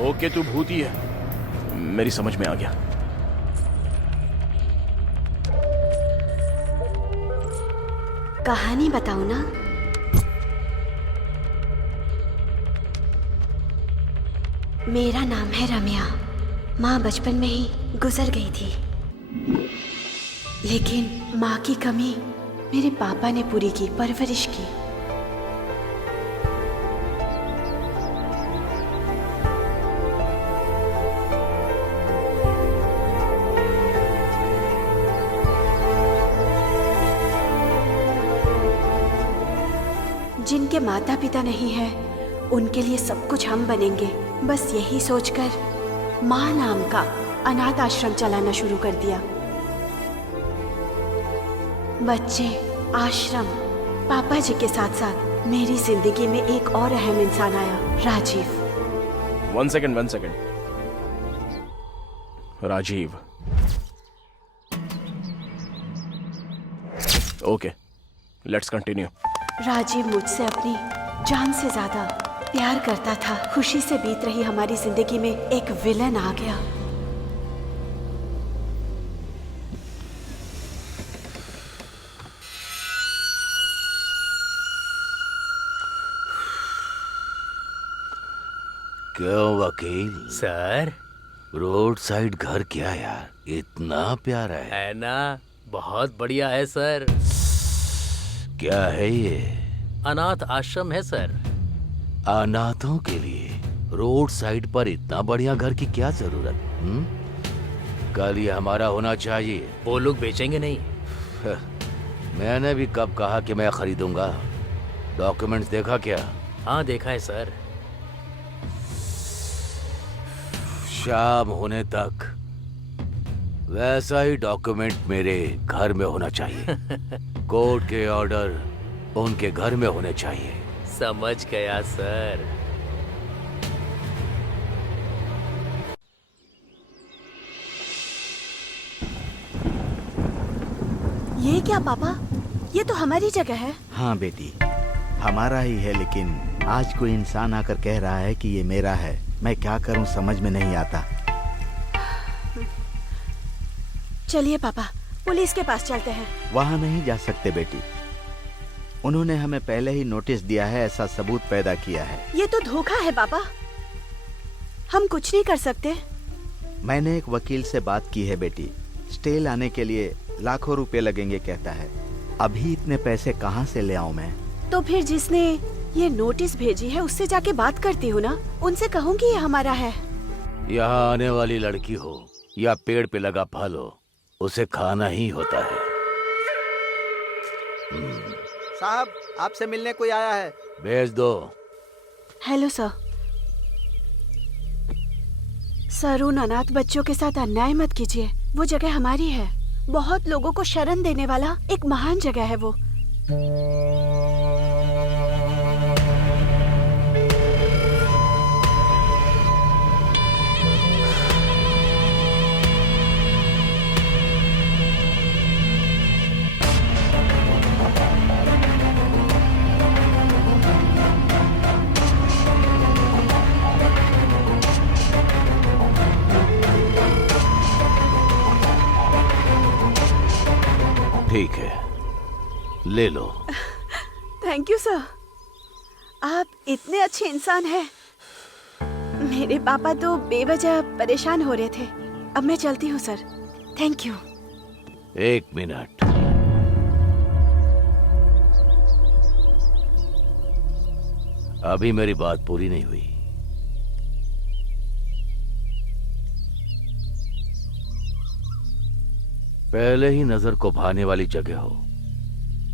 ओके, तू भूती है, मेरी समझ में आ गया। कहानी बताऊं ना? मेरा नाम है रम्या। माँ बचपन में ही गुजर गई थी, लेकिन माँ की कमी मेरे पापा ने पूरी की, परवरिश की। जिनके माता पिता नहीं है, उनके लिए सब कुछ हम बनेंगे, बस यही सोचकर माँ नाम का अनाथ आश्रम चलाना शुरू कर दिया। बच्चे, आश्रम, पापा जी के साथ साथ मेरी जिंदगी में एक और अहम इंसान आया, Rajeev. 1 second. Rajeev. Okay, let's continue. Rajeev मुझसे अपनी जान से ज्यादा प्यार करता था। खुशी से बीत रही हमारी जिंदगी में एक विलन आ गया। क्यों वकील? सर, रोड साइड घर क्या यार, इतना प्यारा है ना? बहुत बढ़िया है सर। क्या है ये? अनाथ आश्रम है सर। अनाथों के लिए रोड साइड पर इतना बढ़िया घर की क्या जरूरत? कल ये हमारा होना चाहिए। वो लोग बेचेंगे नहीं। मैंने भी कब कहा कि मैं खरीदूंगा? डॉक्यूमेंट्स देखा क्या? हाँ देखा है सर। शाम होने तक वैसा ही डॉक्यूमेंट मेरे घर में होना चाहिए। कोर्ट के ऑर्डर उनके घर में होने चाहिए। समझ गया सर। ये क्या पापा? ये तो हमारी जगह है। हाँ बेटी, हमारा ही है, लेकिन आज कोई इंसान आकर कह रहा है कि ये मेरा है। मैं क्या करूं समझ में नहीं आता। चलिए पापा, पुलिस के पास चलते हैं। वहाँ नहीं जा सकते बेटी, उन्होंने हमें पहले ही नोटिस दिया है, ऐसा सबूत पैदा किया है। ये तो धोखा है पापा, हम कुछ नहीं कर सकते। मैंने एक वकील से बात की है बेटी, स्टे लाने के लिए लाखों रुपए लगेंगे कहता है। अभी इतने पैसे कहाँ से ले आऊं मैं? तो फिर जिसने ये नोटिस भेजी है उससे जाके बात करती हूँ ना, उनसे कहूँगी ये हमारा है। यहाँ आने वाली लड़की हो या पेड़ पे लगा फल हो, उसे खाना ही होता है। साहब, आपसे मिलने कोई आया है। भेज दो। Hello sir. सर, उन अनाथ बच्चों के साथ अन्याय मत कीजिए। वो जगह हमारी है। बहुत लोगों को शरण देने वाला एक महान जगह है वो। ठीक है, ले लो। थैंक यू सर, आप इतने अच्छे इंसान हैं। मेरे पापा तो बेवजह परेशान हो रहे थे। अब मैं चलती हूँ सर। Thank you. 1 मिनट। अभी मेरी बात पूरी नहीं हुई। पहले ही नजर को भाने वाली जगह हो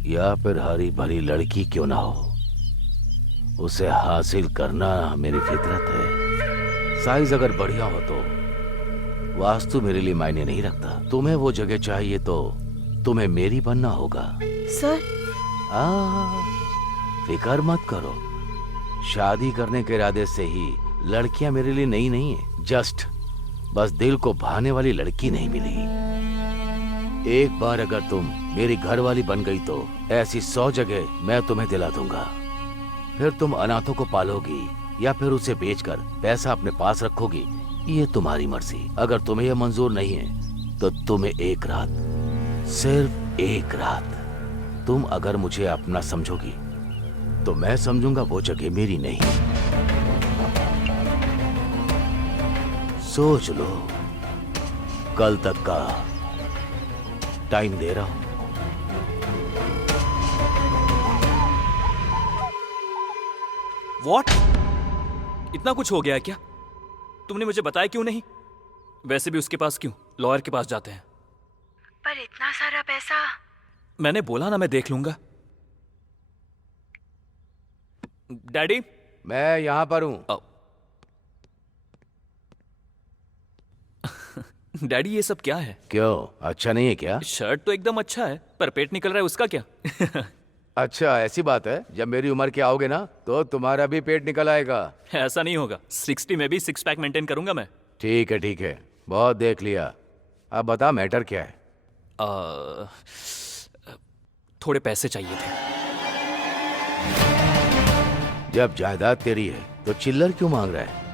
या फिर हरी भरी लड़की क्यों ना हो, उसे हासिल करना मेरी फितरत है। साइज अगर बढ़िया हो तो वास्तु मेरे लिए मायने नहीं रखता। तुम्हें वो जगह चाहिए तो तुम्हें मेरी बनना होगा। सर, फिक्र मत करो, शादी करने के इरादे से ही लड़कियां मेरे लिए नई नहीं है। जस्ट बस दिल को भाने वाली लड़की नहीं मिली। एक बार अगर तुम मेरी घरवाली बन गई तो ऐसी 100 जगह मैं तुम्हें दिला दूंगा। फिर तुम अनाथों को पालोगी या फिर उसे बेचकर पैसा अपने पास रखोगी, ये तुम्हारी मर्जी। अगर तुम्हें यह मंजूर नहीं है तो तुम्हें एक रात, सिर्फ एक रात तुम अगर मुझे अपना समझोगी तो मैं समझूंगा वो जगह मेरी नहीं। सोच लो, कल तक का टाइम दे रहा हूं। What? इतना कुछ हो गया है क्या? तुमने मुझे बताया क्यों नहीं? वैसे भी उसके पास क्यों? लॉयर के पास जाते हैं। पर इतना सारा पैसा। मैंने बोला ना मैं देख लूंगा। डैडी, मैं यहां पर हूं। डैडी ये सब क्या है? क्यों, अच्छा नहीं है क्या? शर्ट तो एकदम अच्छा है, पर पेट निकल रहा है उसका क्या? अच्छा, ऐसी बात है। जब मेरी उम्र के आओगे ना तो तुम्हारा भी पेट निकल आएगा। ऐसा नहीं होगा। 60 में भी 6 पैक मेंटेन करूंगा मैं। ठीक है ठीक है, बहुत देख लिया। अब बता मैटर क्या है? थोड़े पैसे चाहिए थे। जब जायदाद तेरी है तो चिल्लर क्यों मांग रहा है?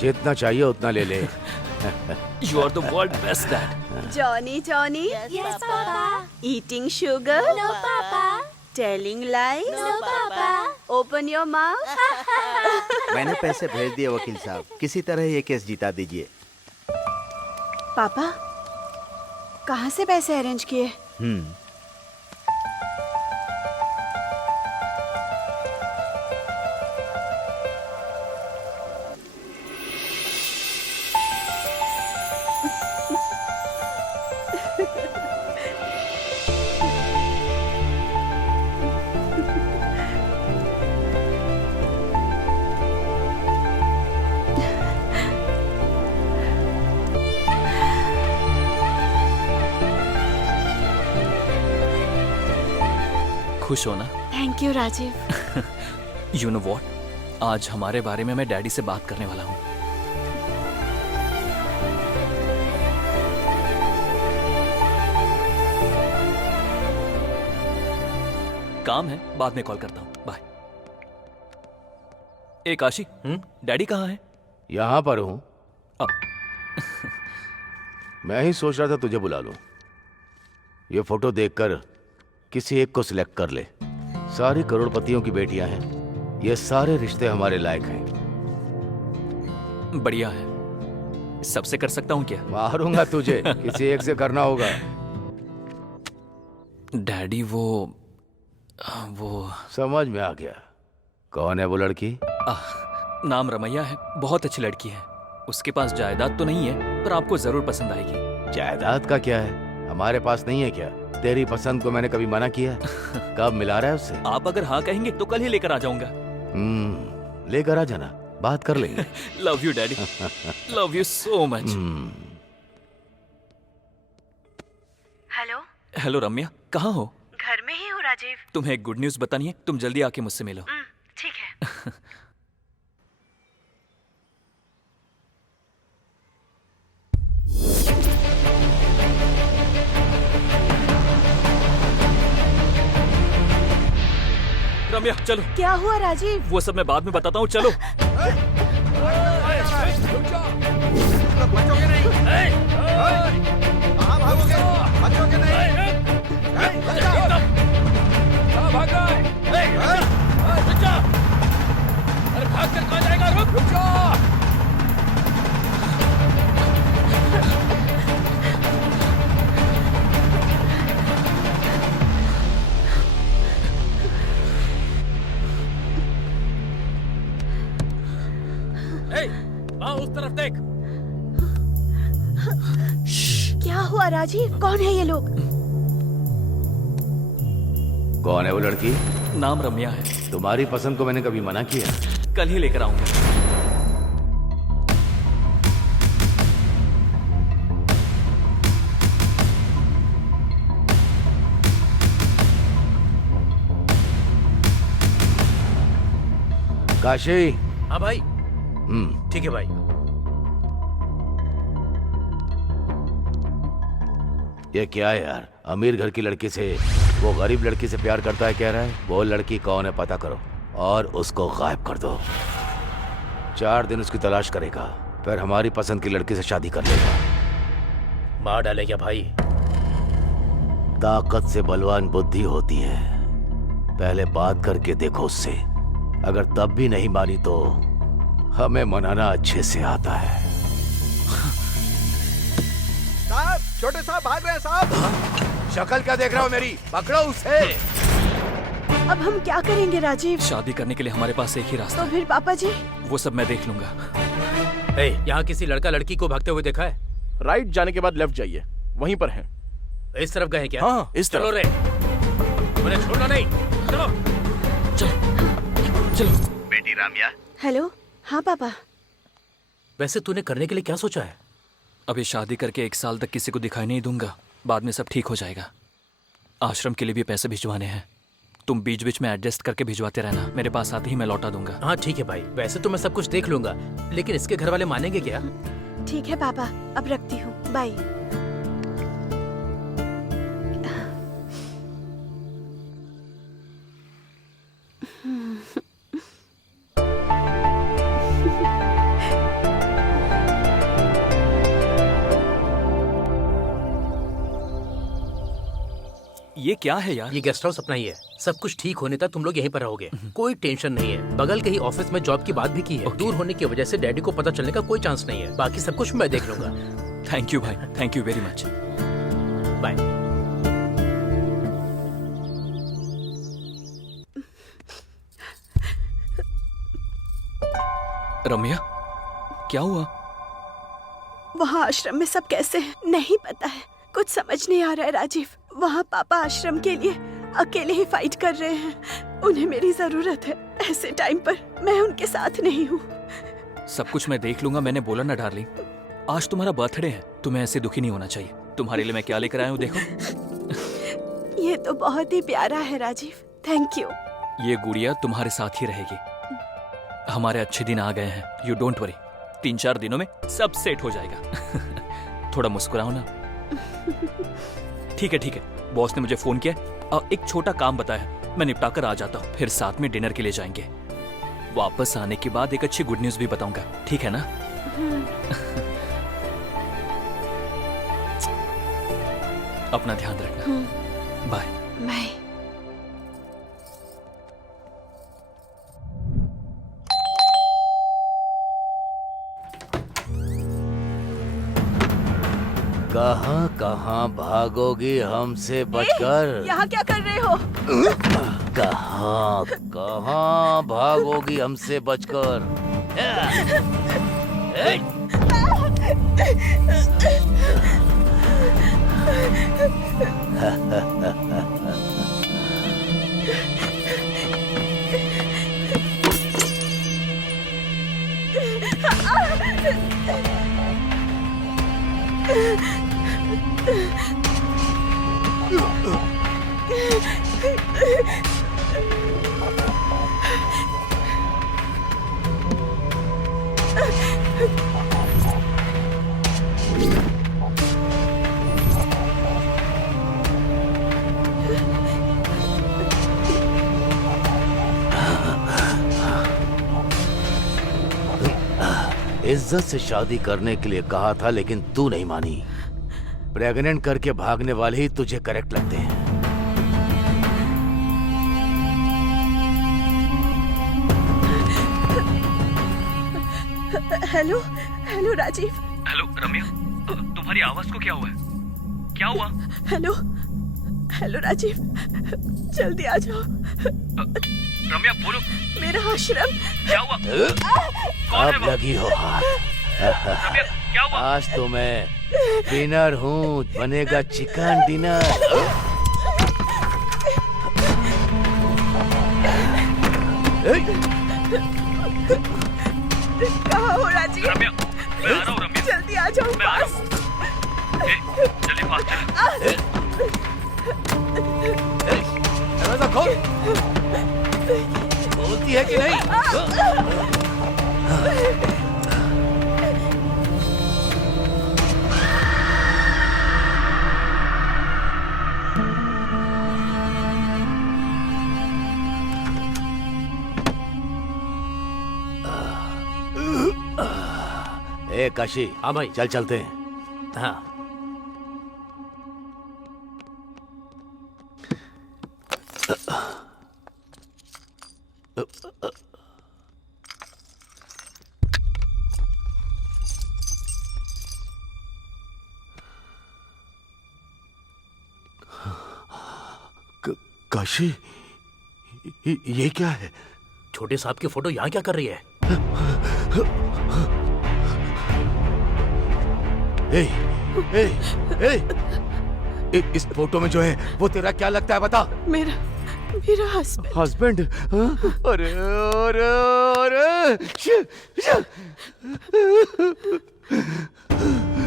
जितना चाहिए उतना ले ले। You are the world best dad. Johnny, Johnny. Yes, Papa. Eating sugar? No, Papa. Telling lies? No, Papa. Open your mouth. मैंने पैसे भेज दिए वकील साहब, किसी तरह ये केस जिता दीजिए। पापा, कहाँ से पैसे अरेंज किए? खुश हो ना? Thank you Rajeev. You know what? आज हमारे बारे में मैं डैडी से बात करने वाला हूँ। काम है, बाद में कॉल करता हूँ। बाय। ए काशी, डैडी कहाँ है? यहां पर हूं। अब मैं ही सोच रहा था तुझे बुला लूं। ये फोटो देखकर किसी एक को सिलेक्ट कर ले। सारी करोड़पतियों की बेटियां हैं। ये सारे रिश्ते हमारे लायक हैं। बढ़िया है। सबसे कर सकता हूँ क्या? मारूंगा तुझे। किसी एक से करना होगा। डैडी वो समझ में आ गया। कौन है वो लड़की? नाम रमैया है। बहुत अच्छी लड़की है। उसके पास जायदाद तो नहीं है, पर आपको जरूर पसंद आएगी। जायदाद का क्या है? हमारे पास नहीं है क्या? तेरी पसंद को मैंने कभी मना किया? कब मिला रहा है उससे? आप अगर हाँ कहेंगे तो कल ही लेकर आ जाऊंगा। लेकर आ जाना, बात कर लेंगे। Love you daddy. Love you so much. Hello. Hello Ramya, कहाँ हो? घर में ही हूँ राजीव। तुम्हें एक गुड न्यूज बतानी है। तुम जल्दी आके मुझसे मिलो। ठीक है। रम्या चलो। क्या हुआ राजीव? वो सब मैं बाद में बताता हूँ, चलो। उस तरफ देख। क्या हुआ राजीव? कौन है ये लोग? कौन है वो लड़की? नाम रम्या है। तुम्हारी पसंद को मैंने कभी मना किया? कल ही लेकर आऊंगा। काशी। हाँ भाई। ठीक है भाई। ये क्या है यार? अमीर घर की लड़की से वो गरीब लड़की से प्यार करता है कह रहा है। वो लड़की कौन है पता करो और उसको गायब कर दो। 4 दिन उसकी तलाश करेगा, फिर हमारी पसंद की लड़की से शादी कर लेगा। मार डाले क्या भाई? ताकत से बलवान बुद्धि होती है। पहले बात करके देखो उससे। अगर तब भी नहीं मानी तो हमें मनाना अच्छे से आता है। साहब, छोटे साहब भाग रहे हैं साहब। शक्ल क्या देख रहे हो मेरी? पकड़ो उसे। अब हम क्या करेंगे राजीव? शादी करने के लिए हमारे पास एक ही रास्ता तो फिर पापा जी? वो सब मैं देख लूंगा। यहाँ किसी लड़का लड़की को भागते हुए देखा है? राइट जाने के बाद लेफ्ट जाइए, वहीं पर है। इस तरफ गए क्या? हाँ, इस चलो तरफ। रे, मुझे छोड़ना नहीं। चलो चलो। बेटी रामिया। हेलो। हाँ पापा। वैसे तूने करने के लिए क्या सोचा है? अभी शादी करके 1 साल तक किसी को दिखाई नहीं दूंगा, बाद में सब ठीक हो जाएगा। आश्रम के लिए भी पैसे भिजवाने हैं, तुम बीच बीच में एडजस्ट करके भिजवाते रहना, मेरे पास आते ही मैं लौटा दूंगा। हाँ ठीक है भाई, वैसे तो मैं सब कुछ देख लूंगा, लेकिन इसके घर वाले मानेंगे क्या? ठीक है पापा, अब रखती हूँ, बाय। ये क्या है यार? ये गेस्ट हाउस अपना ही है, सब कुछ ठीक होने तक तुम लोग यहीं पर रहोगे, कोई टेंशन नहीं है। बगल के ही ऑफिस में जॉब की बात भी की है। दूर होने की वजह से डैडी को पता चलने का कोई चांस नहीं है, बाकी सब कुछ मैं देख लूंगा। थैंक यू भाई, thank you very much. Bye. Ramya, क्या हुआ? वहाँ आश्रम में सब कैसे हैं? नहीं पता है, कुछ समझ नहीं आ रहा है राजीव। वहाँ पापा आश्रम के लिए अकेले ही फाइट कर रहे हैं, उन्हें मेरी जरूरत है। ऐसे टाइम पर मैं उनके साथ नहीं हूँ। सब कुछ मैं देख लूंगा, मैंने बोला ना डार्लिंग, आज तुम्हारा बर्थडे है, तुम्हें ऐसे दुखी नहीं होना चाहिए। तुम्हारे लिए मैं क्या लेकर आया हूँ देखो। ये तो बहुत ही प्यारा है राजीव, थैंक यू। ये गुड़िया तुम्हारे साथ ही रहेगी। हमारे अच्छे दिन आ गए हैं, यू डोंट वरी, 3-4 दिनों में सब सेट हो जाएगा। थोड़ा मुस्कुराओ ना। ठीक है ठीक है, बॉस ने मुझे फोन किया और एक छोटा काम बताया है, मैं निपटा कर आ जाता हूँ, फिर साथ में डिनर के लिए जाएंगे। वापस आने के बाद एक अच्छी गुड न्यूज भी बताऊंगा, ठीक है ना? अपना ध्यान रखना, बाय। बाय। कहाँ कहाँ भागोगी हमसे बचकर? यहाँ क्या कर रहे हो? कहाँ कहाँ भागोगी हमसे बचकर? इज्जत से शादी करने के लिए कहा था, लेकिन तू नहीं मानी। प्रेग्नेंट करके भागने वाले ही तुझे करेक्ट लगते हैं। Hello hello Rajeev. Hello Ramya, तुम्हारी आवाज को क्या हुआ है? क्या हुआ? हेलो हेलो राजीव, जल्दी आ जाओ। रम्या बोलो, मेरा आश्रम। क्या हुआ? अब लगी हो हाथ। रम्या क्या हुआ? आज तो मैं डिनर हूँ, बनेगा चिकन डिनर। कहाँ हो राजीव? रम्या, मैं आ रहा हूँ रम्या। जल्दी आ जाओ पास। जल्दी पास चल। दरवाजा खोल। बोलती है कि नहीं? ए काशी। हाँ भाई। चल चलते हैं। हाँ काशी, ये क्या है? छोटे साहब की फोटो यहाँ क्या कर रही है? इस फोटो में जो है वो तेरा क्या लगता है, बता। मेरा हस्बैंड। हस्बैंड? अरे अरे अरे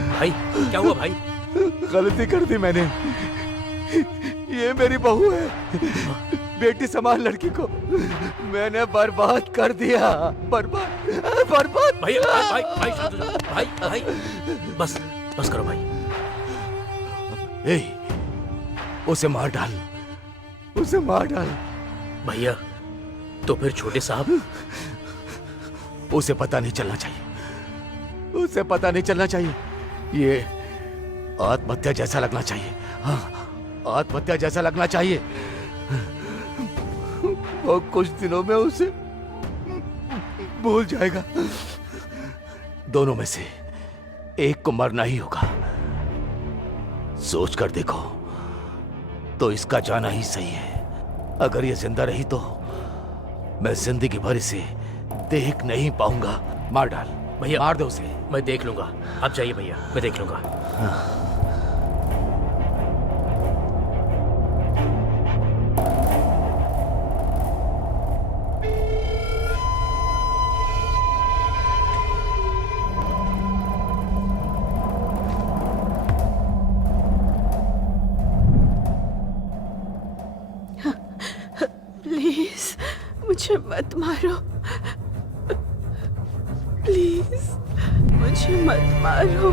भाई क्या हुआ भाई? गलती कर दी मैंने। ये मेरी बहू है, बेटी समान लड़की को मैंने बर्बाद कर दिया। बर्बाद। भाई भाई भाई शांत हो जाओ। भाई भाई बस करो भाई। उसे मार डाल। भैया तो फिर छोटे साहब? उसे पता नहीं चलना चाहिए। ये आत्महत्या जैसा लगना चाहिए। हाँ, आत्महत्या जैसा लगना चाहिए। वो कुछ दिनों में उसे भूल जाएगा। दोनों में से एक को मरना ही होगा। सोच कर देखो तो इसका जाना ही सही है। अगर ये जिंदा रही तो मैं जिंदगी भर इसे देख नहीं पाऊंगा। मार डाल भैया, मार दो उसे। मैं देख लूंगा, आप जाइए भैया, मैं देख लूंगा। प्लीज मुझे मत मारो, प्लीज मुझे मत मारो।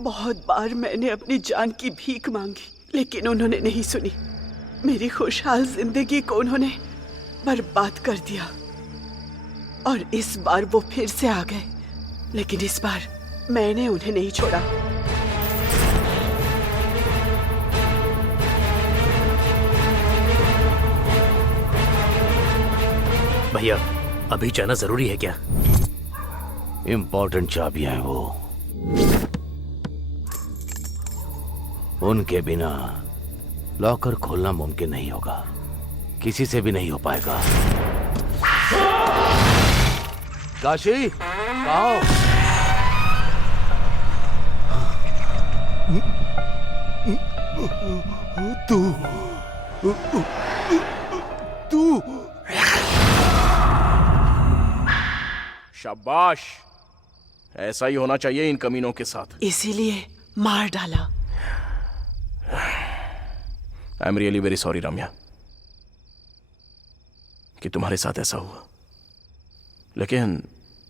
बहुत बार मैंने अपनी जान की भीख मांगी, लेकिन उन्होंने नहीं सुनी। मेरी खुशहाल जिंदगी को उन्होंने बर्बाद कर दिया। और इस बार वो फिर से आ गए, लेकिन इस बार मैंने उन्हें नहीं छोड़ा। भैया अभी जाना जरूरी है क्या? इंपॉर्टेंट चाबियां हैं वो, उनके बिना लॉकर खोलना मुमकिन नहीं होगा, किसी से भी नहीं हो पाएगा। काशी, आओ। तू शाबाश, ऐसा ही होना चाहिए इन कमीनों के साथ। इसीलिए मार डाला। I am really very sorry Ramya कि तुम्हारे साथ ऐसा हुआ, लेकिन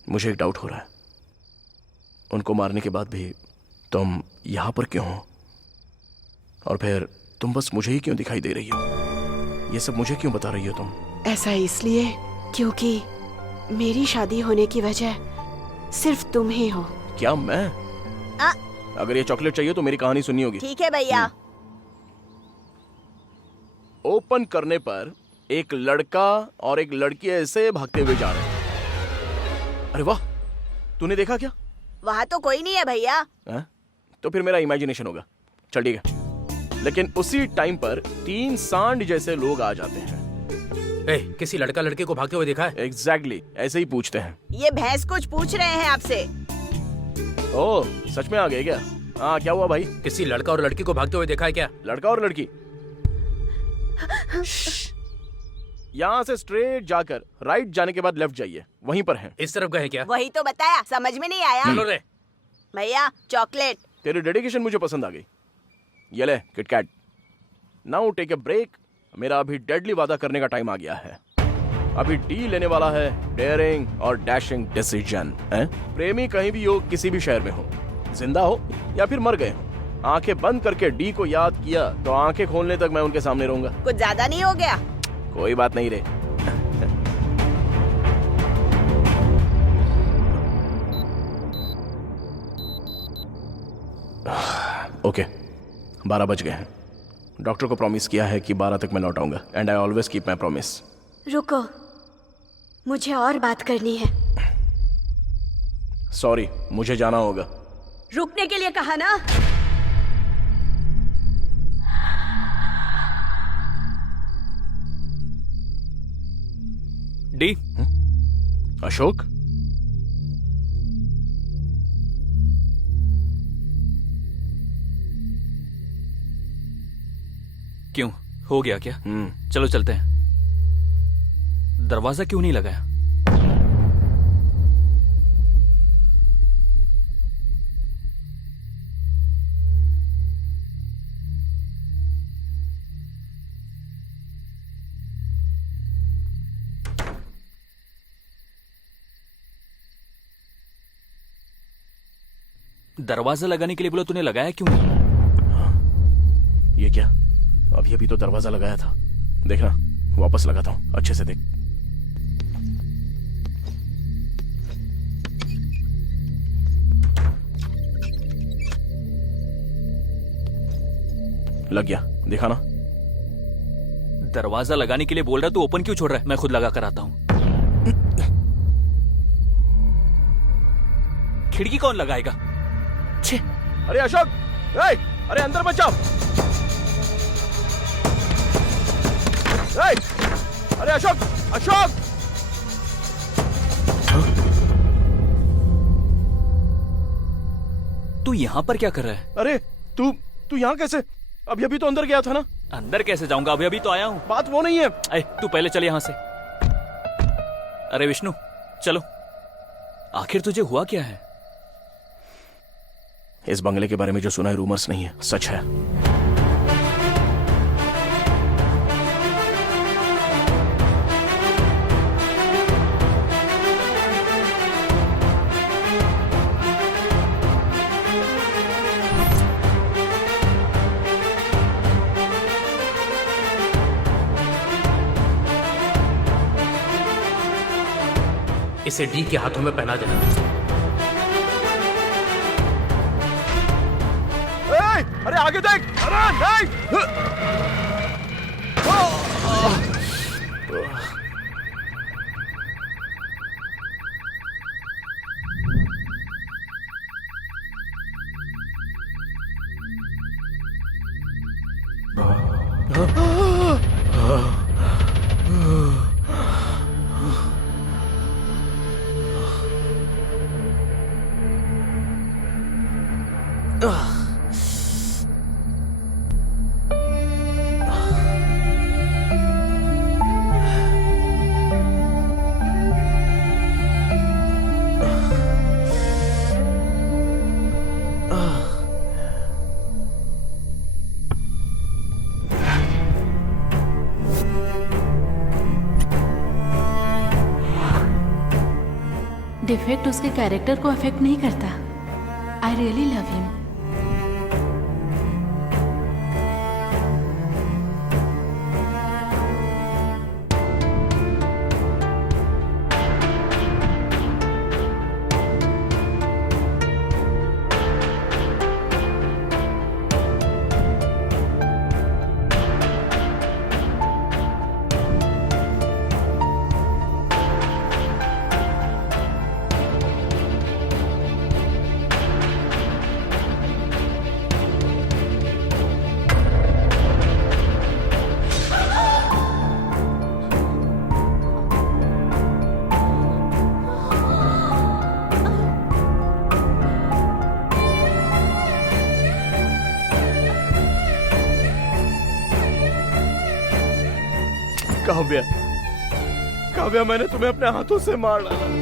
मुझे एक डाउट हो रहा है। उनको मारने के बाद भी तुम यहां पर क्यों हो? और फिर तुम बस मुझे ही क्यों दिखाई दे रही हो? ये सब मुझे क्यों बता रही हो तुम? ऐसा इसलिए क्योंकि मेरी शादी होने की वजह सिर्फ तुम ही हो। क्या मैं? अगर ये चॉकलेट चाहिए तो मेरी कहानी सुननी होगी। ठीक है भैया। ओपन करने पर एक लड़का और एक लड़की ऐसे भागते हुए जा रहे हैं। अरे वाह, तूने देखा क्या? वहाँ तो कोई नहीं है भैया। तो फिर मेरा इमेजिनेशन होगा। चल ठीक है। लेकिन उसी टाइम पर 3 सांड जैसे लोग आ जाते हैं। किसी लड़का लड़के को भागते हुए देखा है? एग्जैक्टली, ऐसे ही पूछते हैं। ये भैंस कुछ पूछ रहे हैं आपसे। ओह, सच में आ गए क्या? हाँ, क्या हुआ भाई? किसी लड़का और लड़की को भागते हुए देखा है क्या? लड़का और लड़की? यहाँ से स्ट्रेट जाकर राइट जाने के बाद लेफ्ट जाइए, वहीं पर है। इस तरफ गए क्या? वही तो बताया, समझ में नहीं आया। चलो रे भैया, चॉकलेट। तेरी डेडिकेशन मुझे पसंद आ गई। ये ले KitKat. Now take a break. मेरा अभी डेडली वादा करने का टाइम आ गया है। अभी डी लेने वाला है डेयरिंग और डैशिंग डिसीजन। प्रेमी कहीं भी हो, किसी भी शहर में हो, जिंदा हो या फिर मर गए हो, आंखें बंद करके डी को याद किया तो आंखें खोलने तक मैं उनके सामने रहूंगा। कुछ ज्यादा नहीं हो गया? कोई बात नहीं रे। ओके 12 बज गए हैं। डॉक्टर को प्रॉमिस किया है कि 12 तक मैं लौट आऊंगा and I always keep my promise. रुको, मुझे और बात करनी है। सॉरी, मुझे जाना होगा। रुकने के लिए कहा ना। डी अशोक, क्यों, हो गया क्या? चलो चलते हैं। दरवाजा क्यों नहीं लगाया? दरवाजा लगाने के लिए बोला, तूने लगाया क्यों नहीं? ये क्या? अभी तो दरवाजा लगाया था। देखना, वापस लगाता हूं, अच्छे से देख। लग गया, देखा ना। दरवाजा लगाने के लिए बोल रहा, तू ओपन क्यों छोड़ रहा है? मैं खुद लगा कर आता हूं। खिड़की कौन लगाएगा? छे। अरे अशोक, अरे अंदर मत जाओ। अरे अशोक, अशोक! तू यहां पर क्या कर रहा है? अरे तू यहां कैसे? अभी तो अंदर गया था ना। अंदर कैसे जाऊंगा? अभी तो आया हूं। बात वो नहीं है। तू पहले चल यहां से। अरे विष्णु, चलो। आखिर तुझे हुआ क्या है? इस बंगले के बारे में जो सुना है रूमर्स नहीं है, सच है। इसे डी के हाथों में पहना देना। अरे आगे देख! अरे नहीं! डिफेक्ट उसके कैरेक्टर को अफेक्ट नहीं करता। I really love him. Kavya, मैंने तुम्हें अपने हाथों से मार डाला।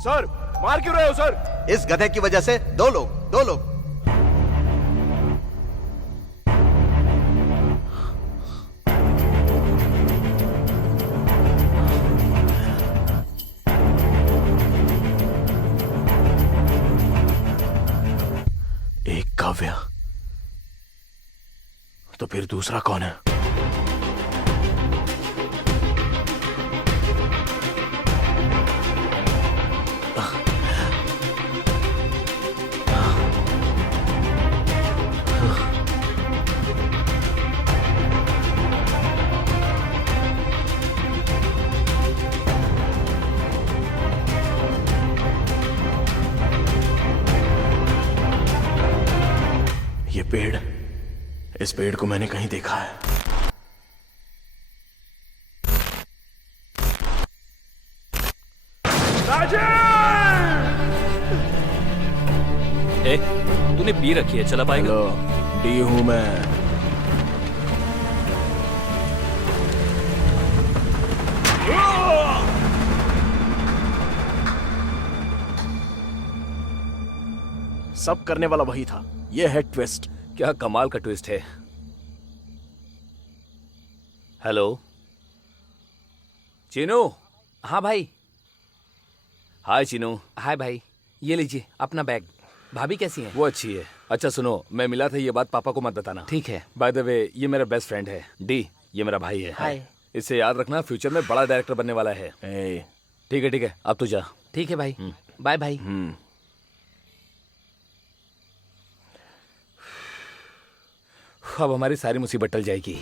सर, मार क्यों रहे हो सर? इस गधे की वजह से दो लोग। एक काव्या, तो फिर दूसरा कौन है? ये पेड़, इस पेड़ को मैंने कहीं देखा है। ए, तूने पी रखी है, चला पाएगा? हेलो, डी हूं मैं। सब करने वाला वही था। ये है ट्विस्ट। क्या कमाल का ट्विस्ट है। हेलो चीनू। हाँ भाई। हाय चीनू। हाय भाई, ये लीजिए अपना बैग। भाभी कैसी हैं? वो अच्छी है। अच्छा सुनो, मैं मिला था, ये बात पापा को मत बताना। ठीक है। बाय द वे, ये मेरा बेस्ट फ्रेंड है डी। ये मेरा भाई है। हाय। इसे याद रखना, फ्यूचर में बड़ा डायरेक्टर बनने वाला है। ठीक है, अब तू जा। ठीक है भाई, बाय भाई। अब हमारी सारी मुसीबत टल जाएगी।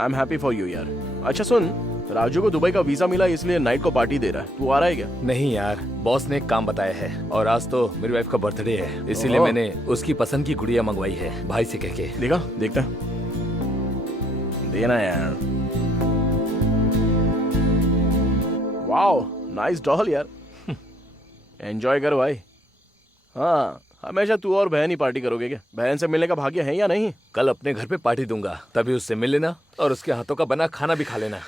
I am happy for you यार। अच्छा सुन, राजू को दुबई का वीजा मिला, इसलिए नाइट को पार्टी दे रहा है। तू आ रहा है क्या? नहीं यार, बॉस ने एक काम बताया है, और आज तो मेरी वाइफ का बर्थडे है, इसीलिए ओह। मैंने उसकी पसंद की गुड़िया मंगवाई है भाई से कह के। देखता है। देना यार। वाओ, नाइस डॉल यार। एंजॉय कर भाई। हाँ, हमेशा तू और बहन ही पार्टी करोगे क्या? बहन से मिलने का भाग्य है या नहीं? कल अपने घर पे पार्टी दूंगा, तभी उससे मिल लेना और उसके हाथों का बना खाना भी खा लेना।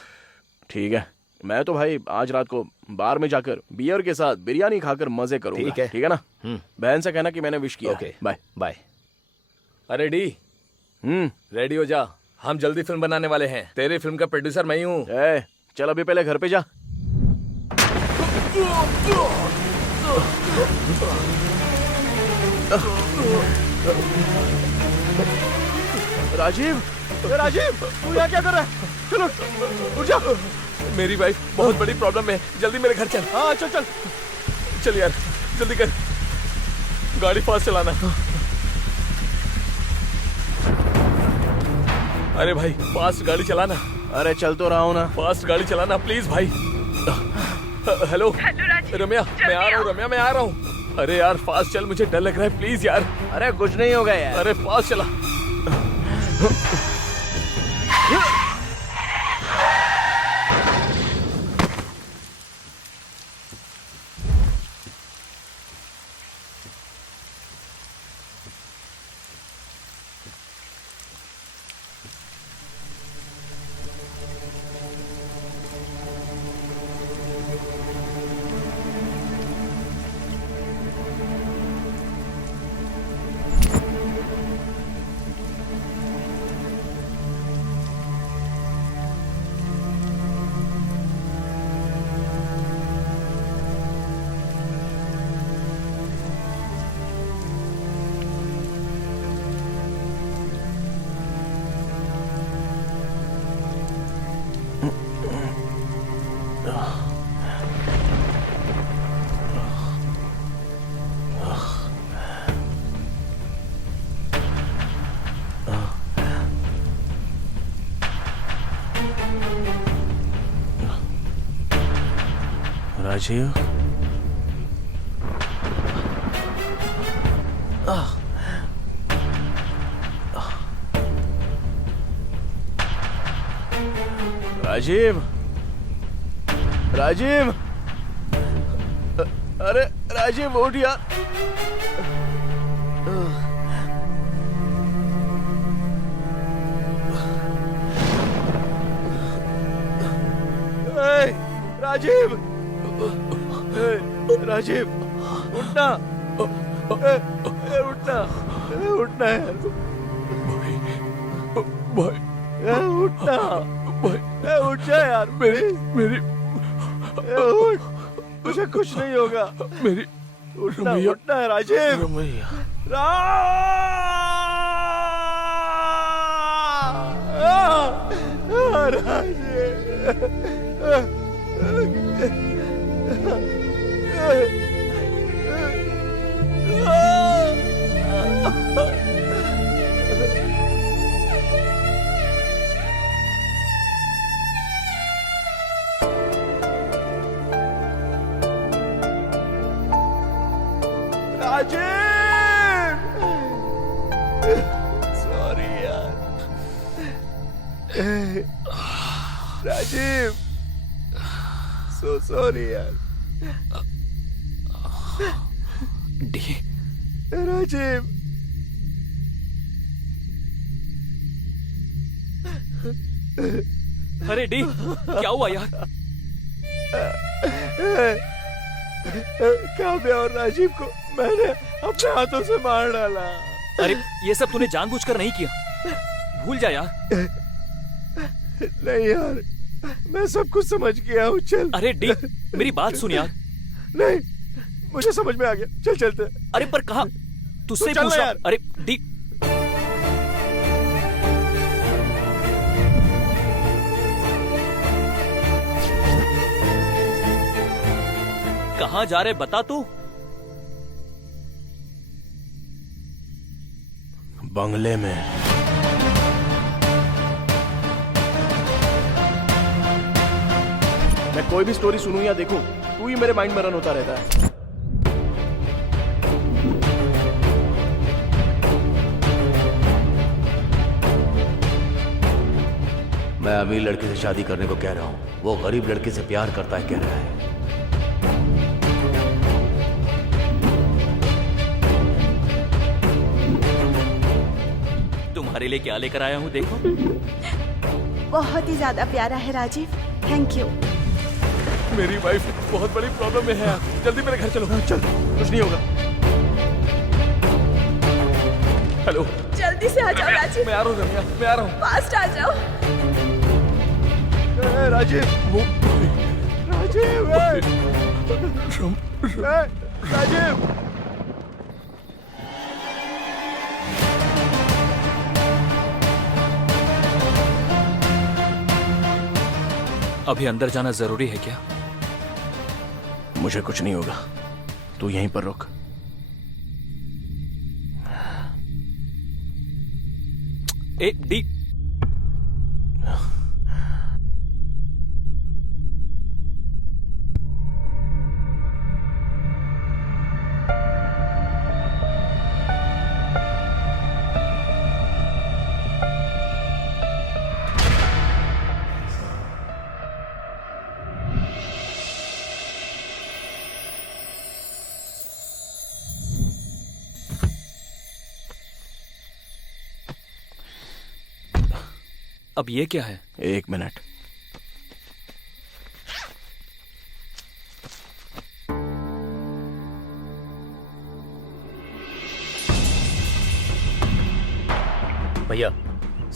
ठीक है, मैं तो भाई आज रात को बार में जाकर बियर के साथ बिरयानी खाकर मजे करूंगा। ठीक है ना? बहन से कहना कि मैंने विश किया। Okay, bye bye. अरे डी, रेडी हो जा, हम जल्दी फिल्म बनाने वाले हैं। तेरी फिल्म का प्रोड्यूसर मैं ही हूँ। चल अभी पहले घर पे जा। राजीव, तू यहाँ क्या कर रहा है? चलो उठ जा। मेरी वाइफ बहुत बड़ी प्रॉब्लम में, जल्दी मेरे घर चल। हाँ चल। चल यार, जल्दी कर, गाड़ी फास्ट चलाना। अरे भाई, फास्ट गाड़ी चलाना। अरे चल तो रहा हूँ ना। फास्ट गाड़ी चलाना प्लीज भाई। हेलो रम्या, मैं आ रहा हूँ। रम्या, मैं आ रहा हूँ। अरे यार फास्ट चल, मुझे डर लग रहा है, प्लीज यार। अरे कुछ नहीं होगा यार। अरे फास्ट चला। राजीव, राजीव, अरे राजीव उठ यार। राजीव, राजीव, उठना, उठना, उठना यार, उठना, उठ जा यार, मेरी उठ, मुझे कुछ नहीं होगा, मेरी उठना, उठना है राजीव, सॉरी यार, राजीव, सो सॉरी यार, डी, राजीव, अरे डी, क्या हुआ यार? काव्या और राजीव को मैंने अपने हाथों से मार डाला। अरे ये सब तूने जानबूझकर नहीं किया, भूल जा यार। नहीं यार, मैं सब कुछ समझ गया हूँ, चल। अरे डी, मेरी बात सुन यार। नहीं, मुझे समझ में आ गया, चल चलते हैं। अरे पर कहाँ, तुझसे चल पूछ रहा। यार। अरे डी, कहाँ जा रहे बता तू? बंगले में। मैं कोई भी स्टोरी सुनूं या देखूं, तू ही मेरे माइंड में रन होता रहता है। मैं अमीर लड़के से शादी करने को कह रहा हूँ, वो गरीब लड़के से प्यार करता है कह रहा है। तुम्हारे लिए क्या लेकर आया हूँ देखो। बहुत ही ज्यादा प्यारा है राजीव, थैंक यू। मेरी वाइफ बहुत बड़ी प्रॉब्लम में है, जल्दी मेरे घर चलो। चल, कुछ नहीं होगा। हेलो, जल्दी से आ जाओ राजीव। मैं आ रहा हूँ रम्या, मैं आ रहा हूँ। फास्ट आ जाओ। राजीव, वो राजीव, राजीव। अभी अंदर जाना जरूरी है क्या? मुझे कुछ नहीं होगा, तू यहीं पर रुक। ए डी, अब ये क्या है? 1 मिनट। भैया,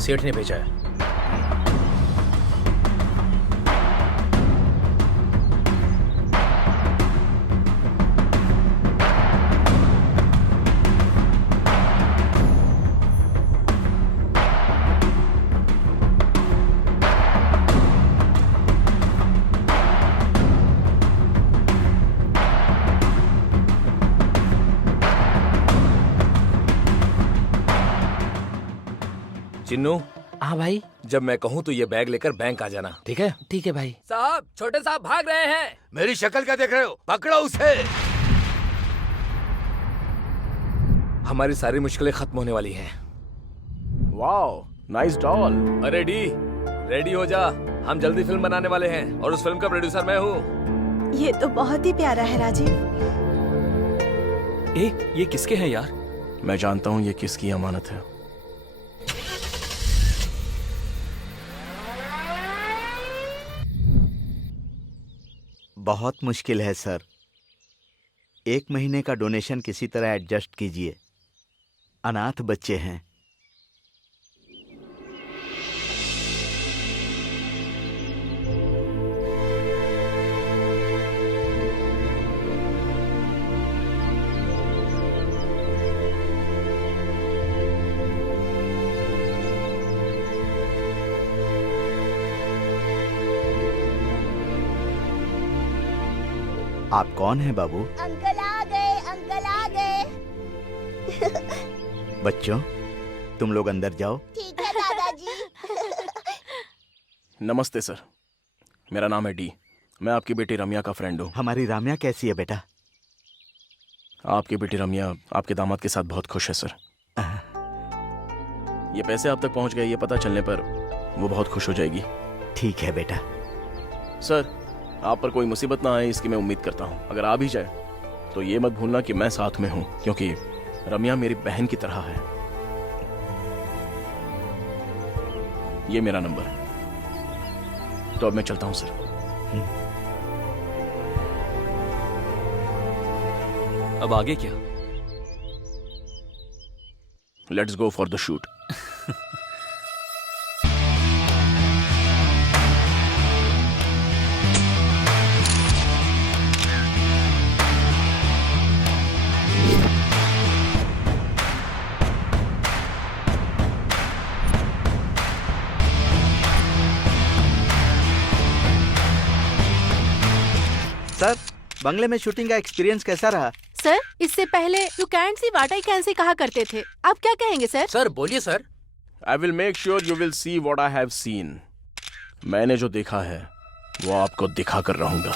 सेठ ने भेजा है। चिन्नू, हाँ भाई, जब मैं कहूँ तो ये बैग लेकर बैंक आ जाना, ठीक है? ठीक है भाई। साहब, छोटे साहब भाग रहे हैं। मेरी शक्ल क्या देख रहे हो? पकड़ो उसे। हमारी सारी मुश्किलें खत्म होने वाली हैं। Wow, nice doll. अरे डी, रेडी हो जा, हम जल्दी फिल्म बनाने वाले हैं और उस फिल्म का प्रोड्यूसर मैं हूँ। ये तो बहुत ही प्यारा है राजीव। ये किसके हैं यार? मैं जानता हूँ ये किसकी अमानत है। बहुत मुश्किल है सर। 1 महीने का डोनेशन किसी तरह एडजस्ट कीजिए। अनाथ बच्चे हैं। आप कौन हैं बाबू? अंकल आ गए, अंकल आ गए। बच्चों, तुम लोग अंदर जाओ। ठीक है दादाजी। नमस्ते सर, मेरा नाम है डी। मैं आपकी बेटी रम्या का फ्रेंड हूँ। हमारी राम्या कैसी है बेटा? आपकी बेटी रम्या आपके दामाद के साथ बहुत खुश है सर। ये पैसे आप तक पहुंच गए, ये पता चलने पर वो बहुत खुश हो जाएगी। ठीक है बेटा। सर, आप पर कोई मुसीबत ना आए इसकी मैं उम्मीद करता हूँ। अगर आ भी जाए तो ये मत भूलना कि मैं साथ में हूँ, क्योंकि रम्या मेरी बहन की तरह है। ये मेरा नंबर है। तो अब मैं चलता हूँ सर। अब आगे क्या? Let's go for the shoot. Sir, बंगले में शूटिंग का एक्सपीरियंस कैसा रहा? सर, इससे पहले you can see what I can सी कहा करते थे, आप क्या कहेंगे सर? सर बोलिए sir. I will make sure you will see what I have scene. मैंने जो देखा है वो आपको दिखा कर रहूंगा।